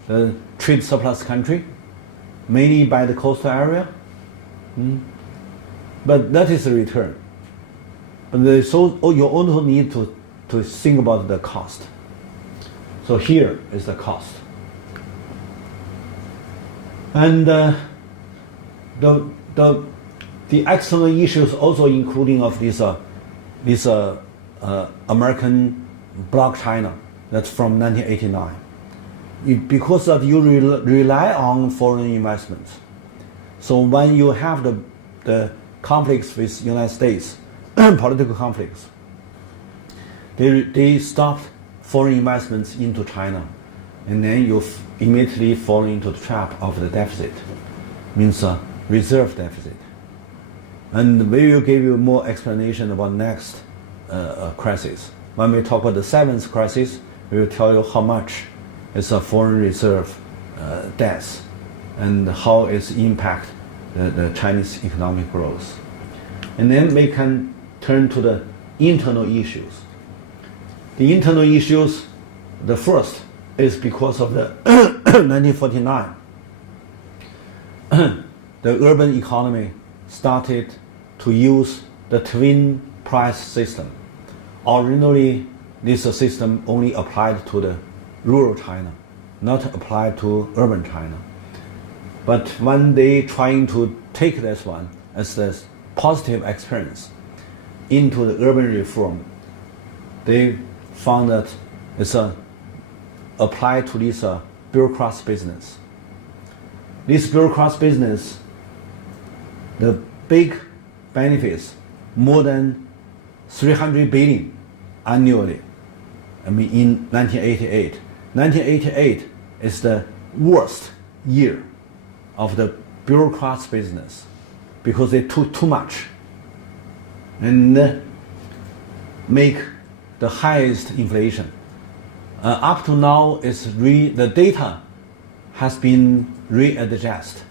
the trade surplus country, mainly by the coastal area. But that is a return. But so you also need to think about the cost. So here is the cost. And the external issues also including of this American bloc China, that's from 1989. Because of you rely on foreign investments. So when you have the conflicts with United States, political conflicts, they stopped foreign investments into China, and then you immediately fall into the trap of the deficit, means a reserve deficit. And we will give you more explanation about next crisis. When we talk about the seventh crisis, we will tell you how much is a foreign reserve debt and how it's impact the Chinese economic growth. And then we can turn to the internal issues. The internal issues, the first is because of the 1949. The urban economy started to use the twin price system. Originally, this system only applied to the rural China, not applied to urban China. But when they trying to take this one as a positive experience into the urban reform, they found that it's applied to this bureaucrat business. This bureaucrat business, the big benefits, more than 300 billion annually. I mean, in 1988. 1988 is the worst year of the bureaucrats business because they took too much and make the highest inflation. Up to now, the data has been readjusted.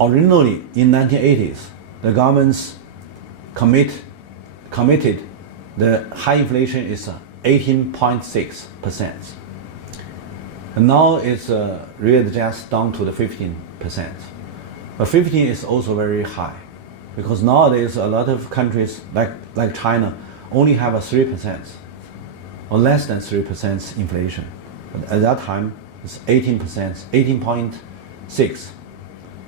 Originally, in 1980s, the governments committed the high inflation is 18.6%. And now it's readjusted down to the 15%. But 15 is also very high because nowadays a lot of countries like China only have a 3% or less than 3% inflation. But at that time, it's 18%, 18.6.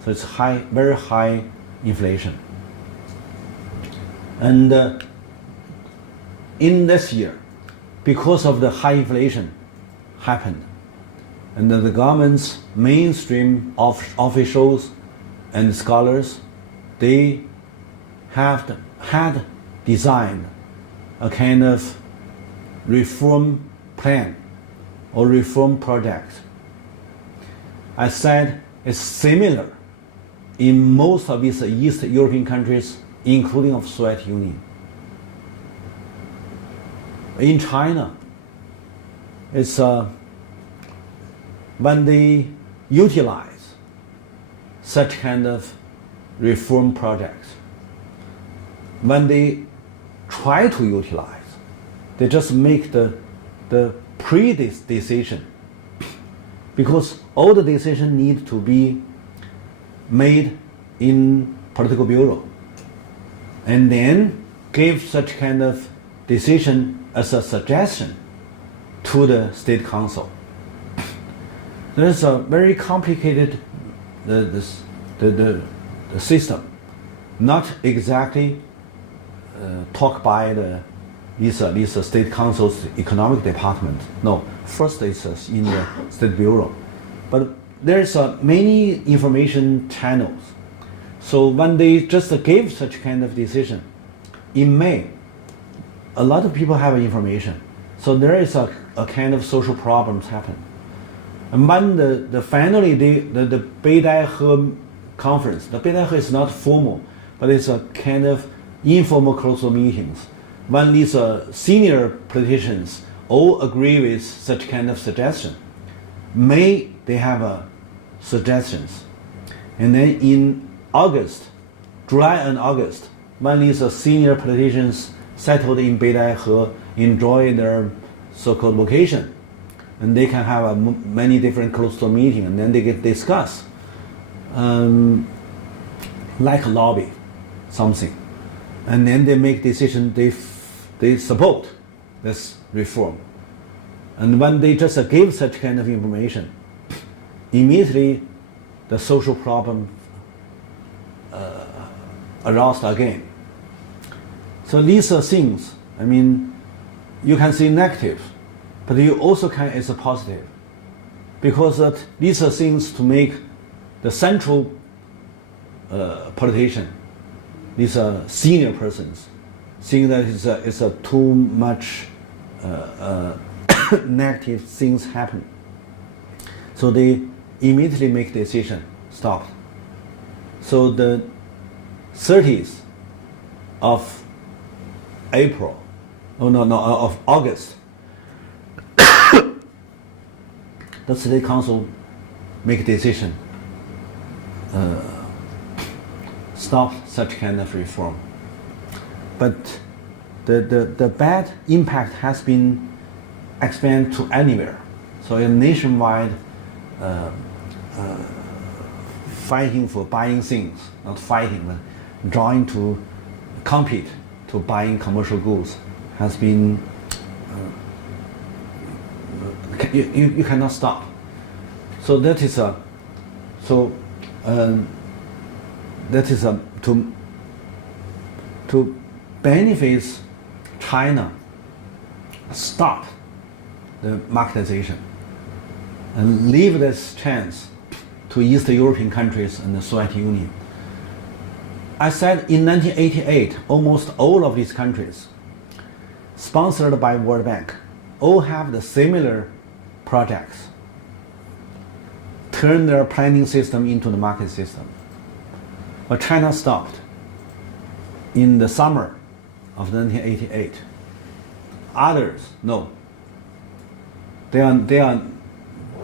So it's high, very high inflation. And in this year, because of the high inflation happened, and the government's mainstream officials and scholars, they had designed a kind of reform plan or reform project. I said it's similar in most of these East European countries, including of Soviet Union. In China, it's when they utilize such kind of reform projects, when they try to utilize, they just make the pre-decision because all the decisions need to be made in political bureau and then give such kind of decision as a suggestion to the state council. There's a very complicated the system, not exactly talked by these state council's economic department. No, first it's in the state bureau, but there's many information channels. So when they just gave such kind of decision in May, a lot of people have information. So there is a kind of social problems happen. And when finally the Beidaihe conference, the Beidaihe is not formal, but it's a kind of informal closed meetings. When these senior politicians all agree with such kind of suggestion, May they have suggestions, and then in August, July and August, when these senior politicians settled in Beidaihe, enjoy their so-called vacation, and they can have many different closed-door meetings, and then they can discuss, like lobby, something, and then they make decision. They support this reform, and when they just give such kind of information, immediately the social problem aroused again. So these are things, I mean, you can see negative, but you also can it's a positive, because these are things to make the central politician, these are senior persons, seeing that it's a too much negative things happen. So they immediately make decision, stop. So the 30th of April, of August, the State Council make a decision, stop such kind of reform. But the bad impact has been expanded to anywhere. So a nationwide fighting for buying things, not fighting, but trying to compete to buying commercial goods has been, you cannot stop. So that is to benefit China, stop the marketization and leave this chance to East European countries and the Soviet Union. I said in 1988, almost all of these countries, sponsored by World Bank, all have the similar projects, turn their planning system into the market system. But China stopped in the summer of 1988. Others, no. They are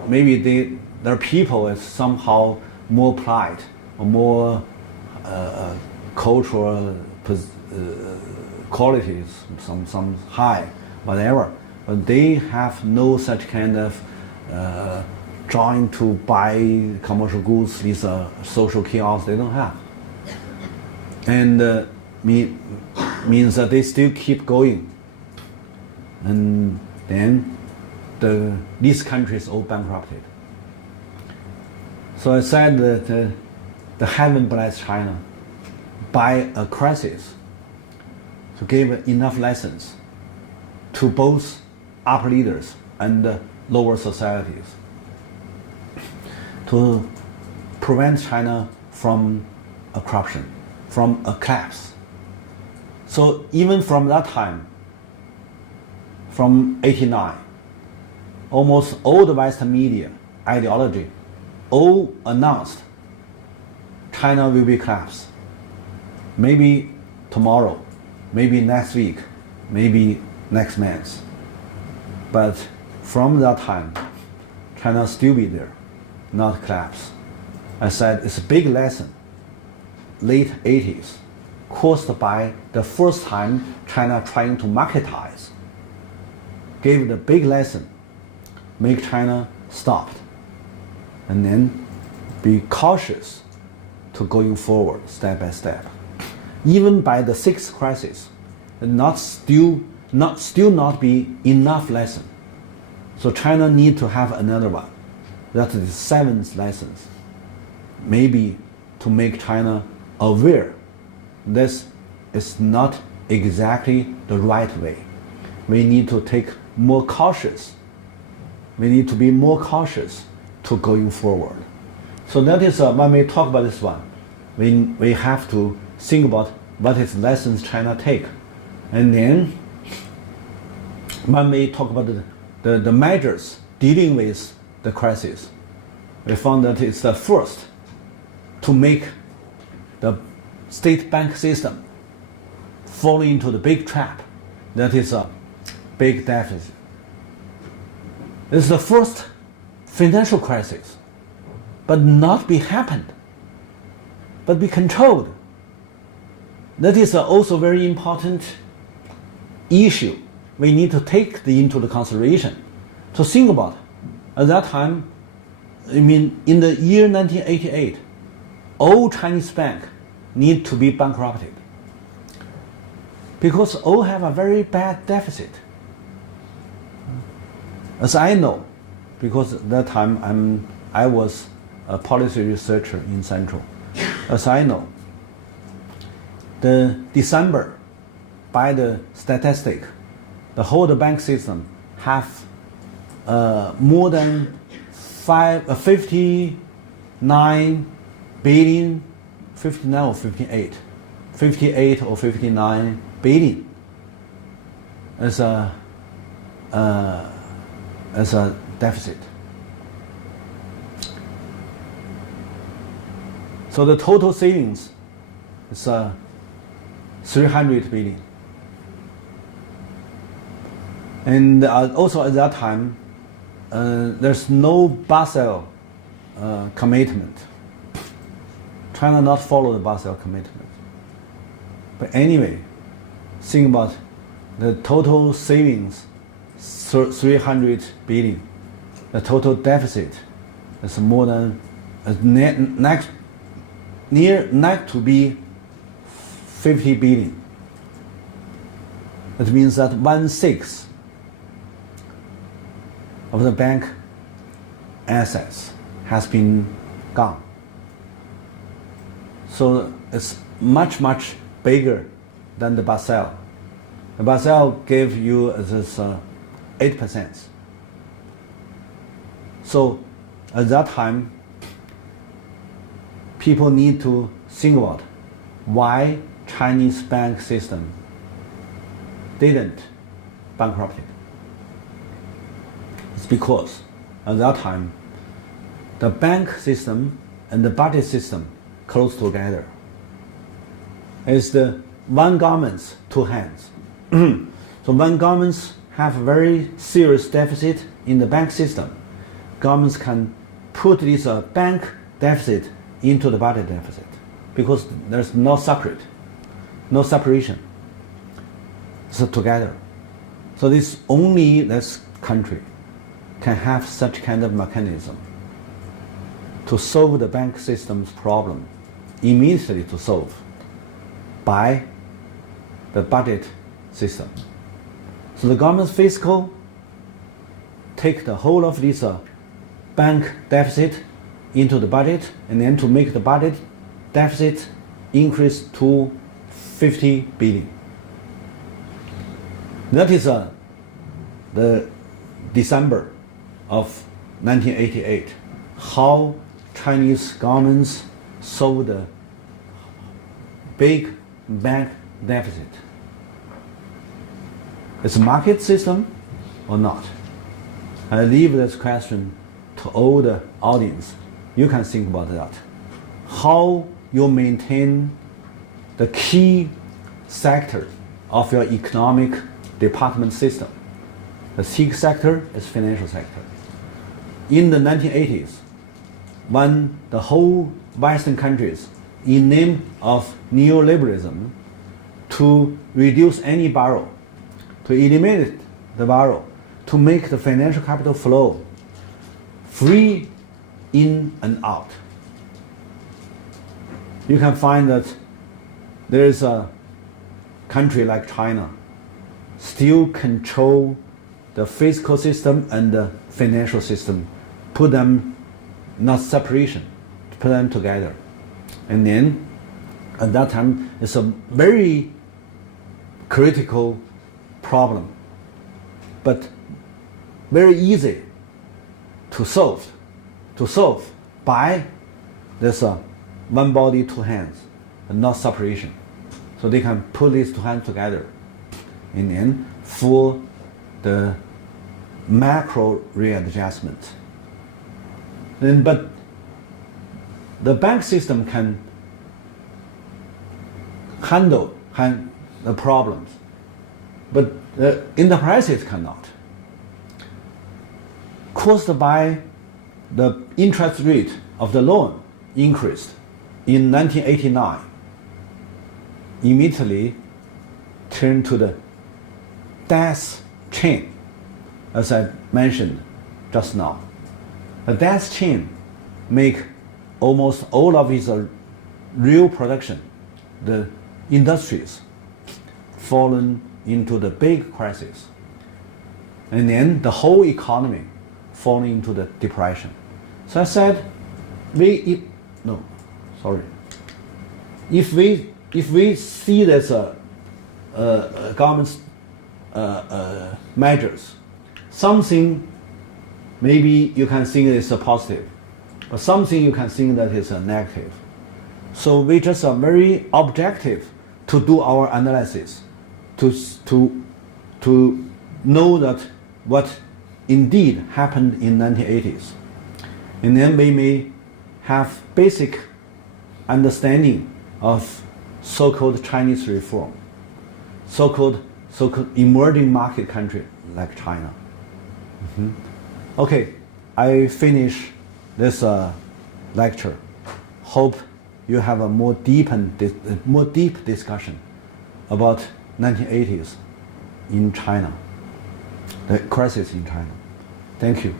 maybe their people is somehow more polite or more cultural qualities, some high, whatever. But they have no such kind of trying to buy commercial goods, these social kiosks, they don't have. And means that they still keep going. And then these countries all bankrupted. So I said that the heaven bless China by a crisis to give enough lessons to both upper leaders and lower societies to prevent China from a corruption, from a collapse. So even from that time, from 89, almost all the Western media, ideology, all announced China will be collapsed. Maybe tomorrow, maybe next week, maybe next month. But from that time, China still be there, not collapse. I said it's a big lesson, late 80s, caused by the first time China trying to marketize. Gave the big lesson, make China stopped, and then be cautious to going forward step by step. Even by the sixth crisis, still not be enough lesson. So China need to have another one. That's the seventh lesson. Maybe to make China aware this is not exactly the right way. We need to take more cautious. We need to be more cautious to going forward. So that is when we talk about this one, we have to think about what is lessons China take. And then when we talk about the measures dealing with the crisis, we found that it's the first to make the state bank system fall into the big trap that is a big deficit. This is the first financial crisis, but not be happened, but be controlled. That is also very important issue we need to take into the consideration to think about. At that time, in the year 1988, all Chinese banks need to be bankrupted because all have a very bad deficit. As I know, because at that time I was a policy researcher in Central. As I know, the December, by the statistic, the whole bank system have more than 59 billion, 59 or 58, 58 or 59 billion as a deficit. So the total savings is 300 billion. And also at that time, there's no Basel commitment. China not follow the Basel commitment. But anyway, think about the total savings, 300 billion. The total deficit is more than near to be 50 billion. That means that 1/6 of the bank assets has been gone. So it's much, much bigger than the Basel. The Basel gave you this 8%. So at that time, people need to think about why Chinese bank system didn't bankrupt it. It's because at that time, the bank system and the budget system close together. It's the one government's two hands. So when governments have very serious deficit in the bank system, governments can put this bank deficit into the budget deficit because there's no separation. So together. So only this country can have such kind of mechanism to solve the bank system's problem, immediately to solve by the budget system. So the government's fiscal take the whole of this bank deficit into the budget, and then to make the budget deficit increase to 50 billion. That is the December of 1988, how Chinese governments solved the big bank deficit. It's a market system or not? I leave this question to all the audience. You can think about that. How you maintain the key sector of your economic department system. The key sector is financial sector. In the 1980s, when the whole Western countries, in name of neoliberalism, to reduce any borrow, to eliminate the borrow, to make the financial capital flow free in and out. You can find that there is a country like China still control the fiscal system and the financial system, put them not separation, to put them together. And then at that time, it's a very critical problem, but very easy to solve by this one body, two hands, and not separation. So they can put these two hands together, and then for the macro readjustment. But the bank system can handle the problems, but the enterprises cannot. Caused by the interest rate of the loan increased in 1989, immediately turned to the death chain, as I mentioned just now. The death chain make almost all of its real production, the industries, fallen into the big crisis. And then the whole economy falling into the depression. So I said, if we see this government's measures, something maybe you can think is a positive, but something you can think that is a negative. So we just are very objective to do our analysis, to know that what indeed happened in 1980s. And then we may have basic understanding of so-called Chinese reform, so-called emerging market country like China. Okay, I finish this lecture. Hope you have a more deep discussion about 1980s in China, the crisis in China. Thank you.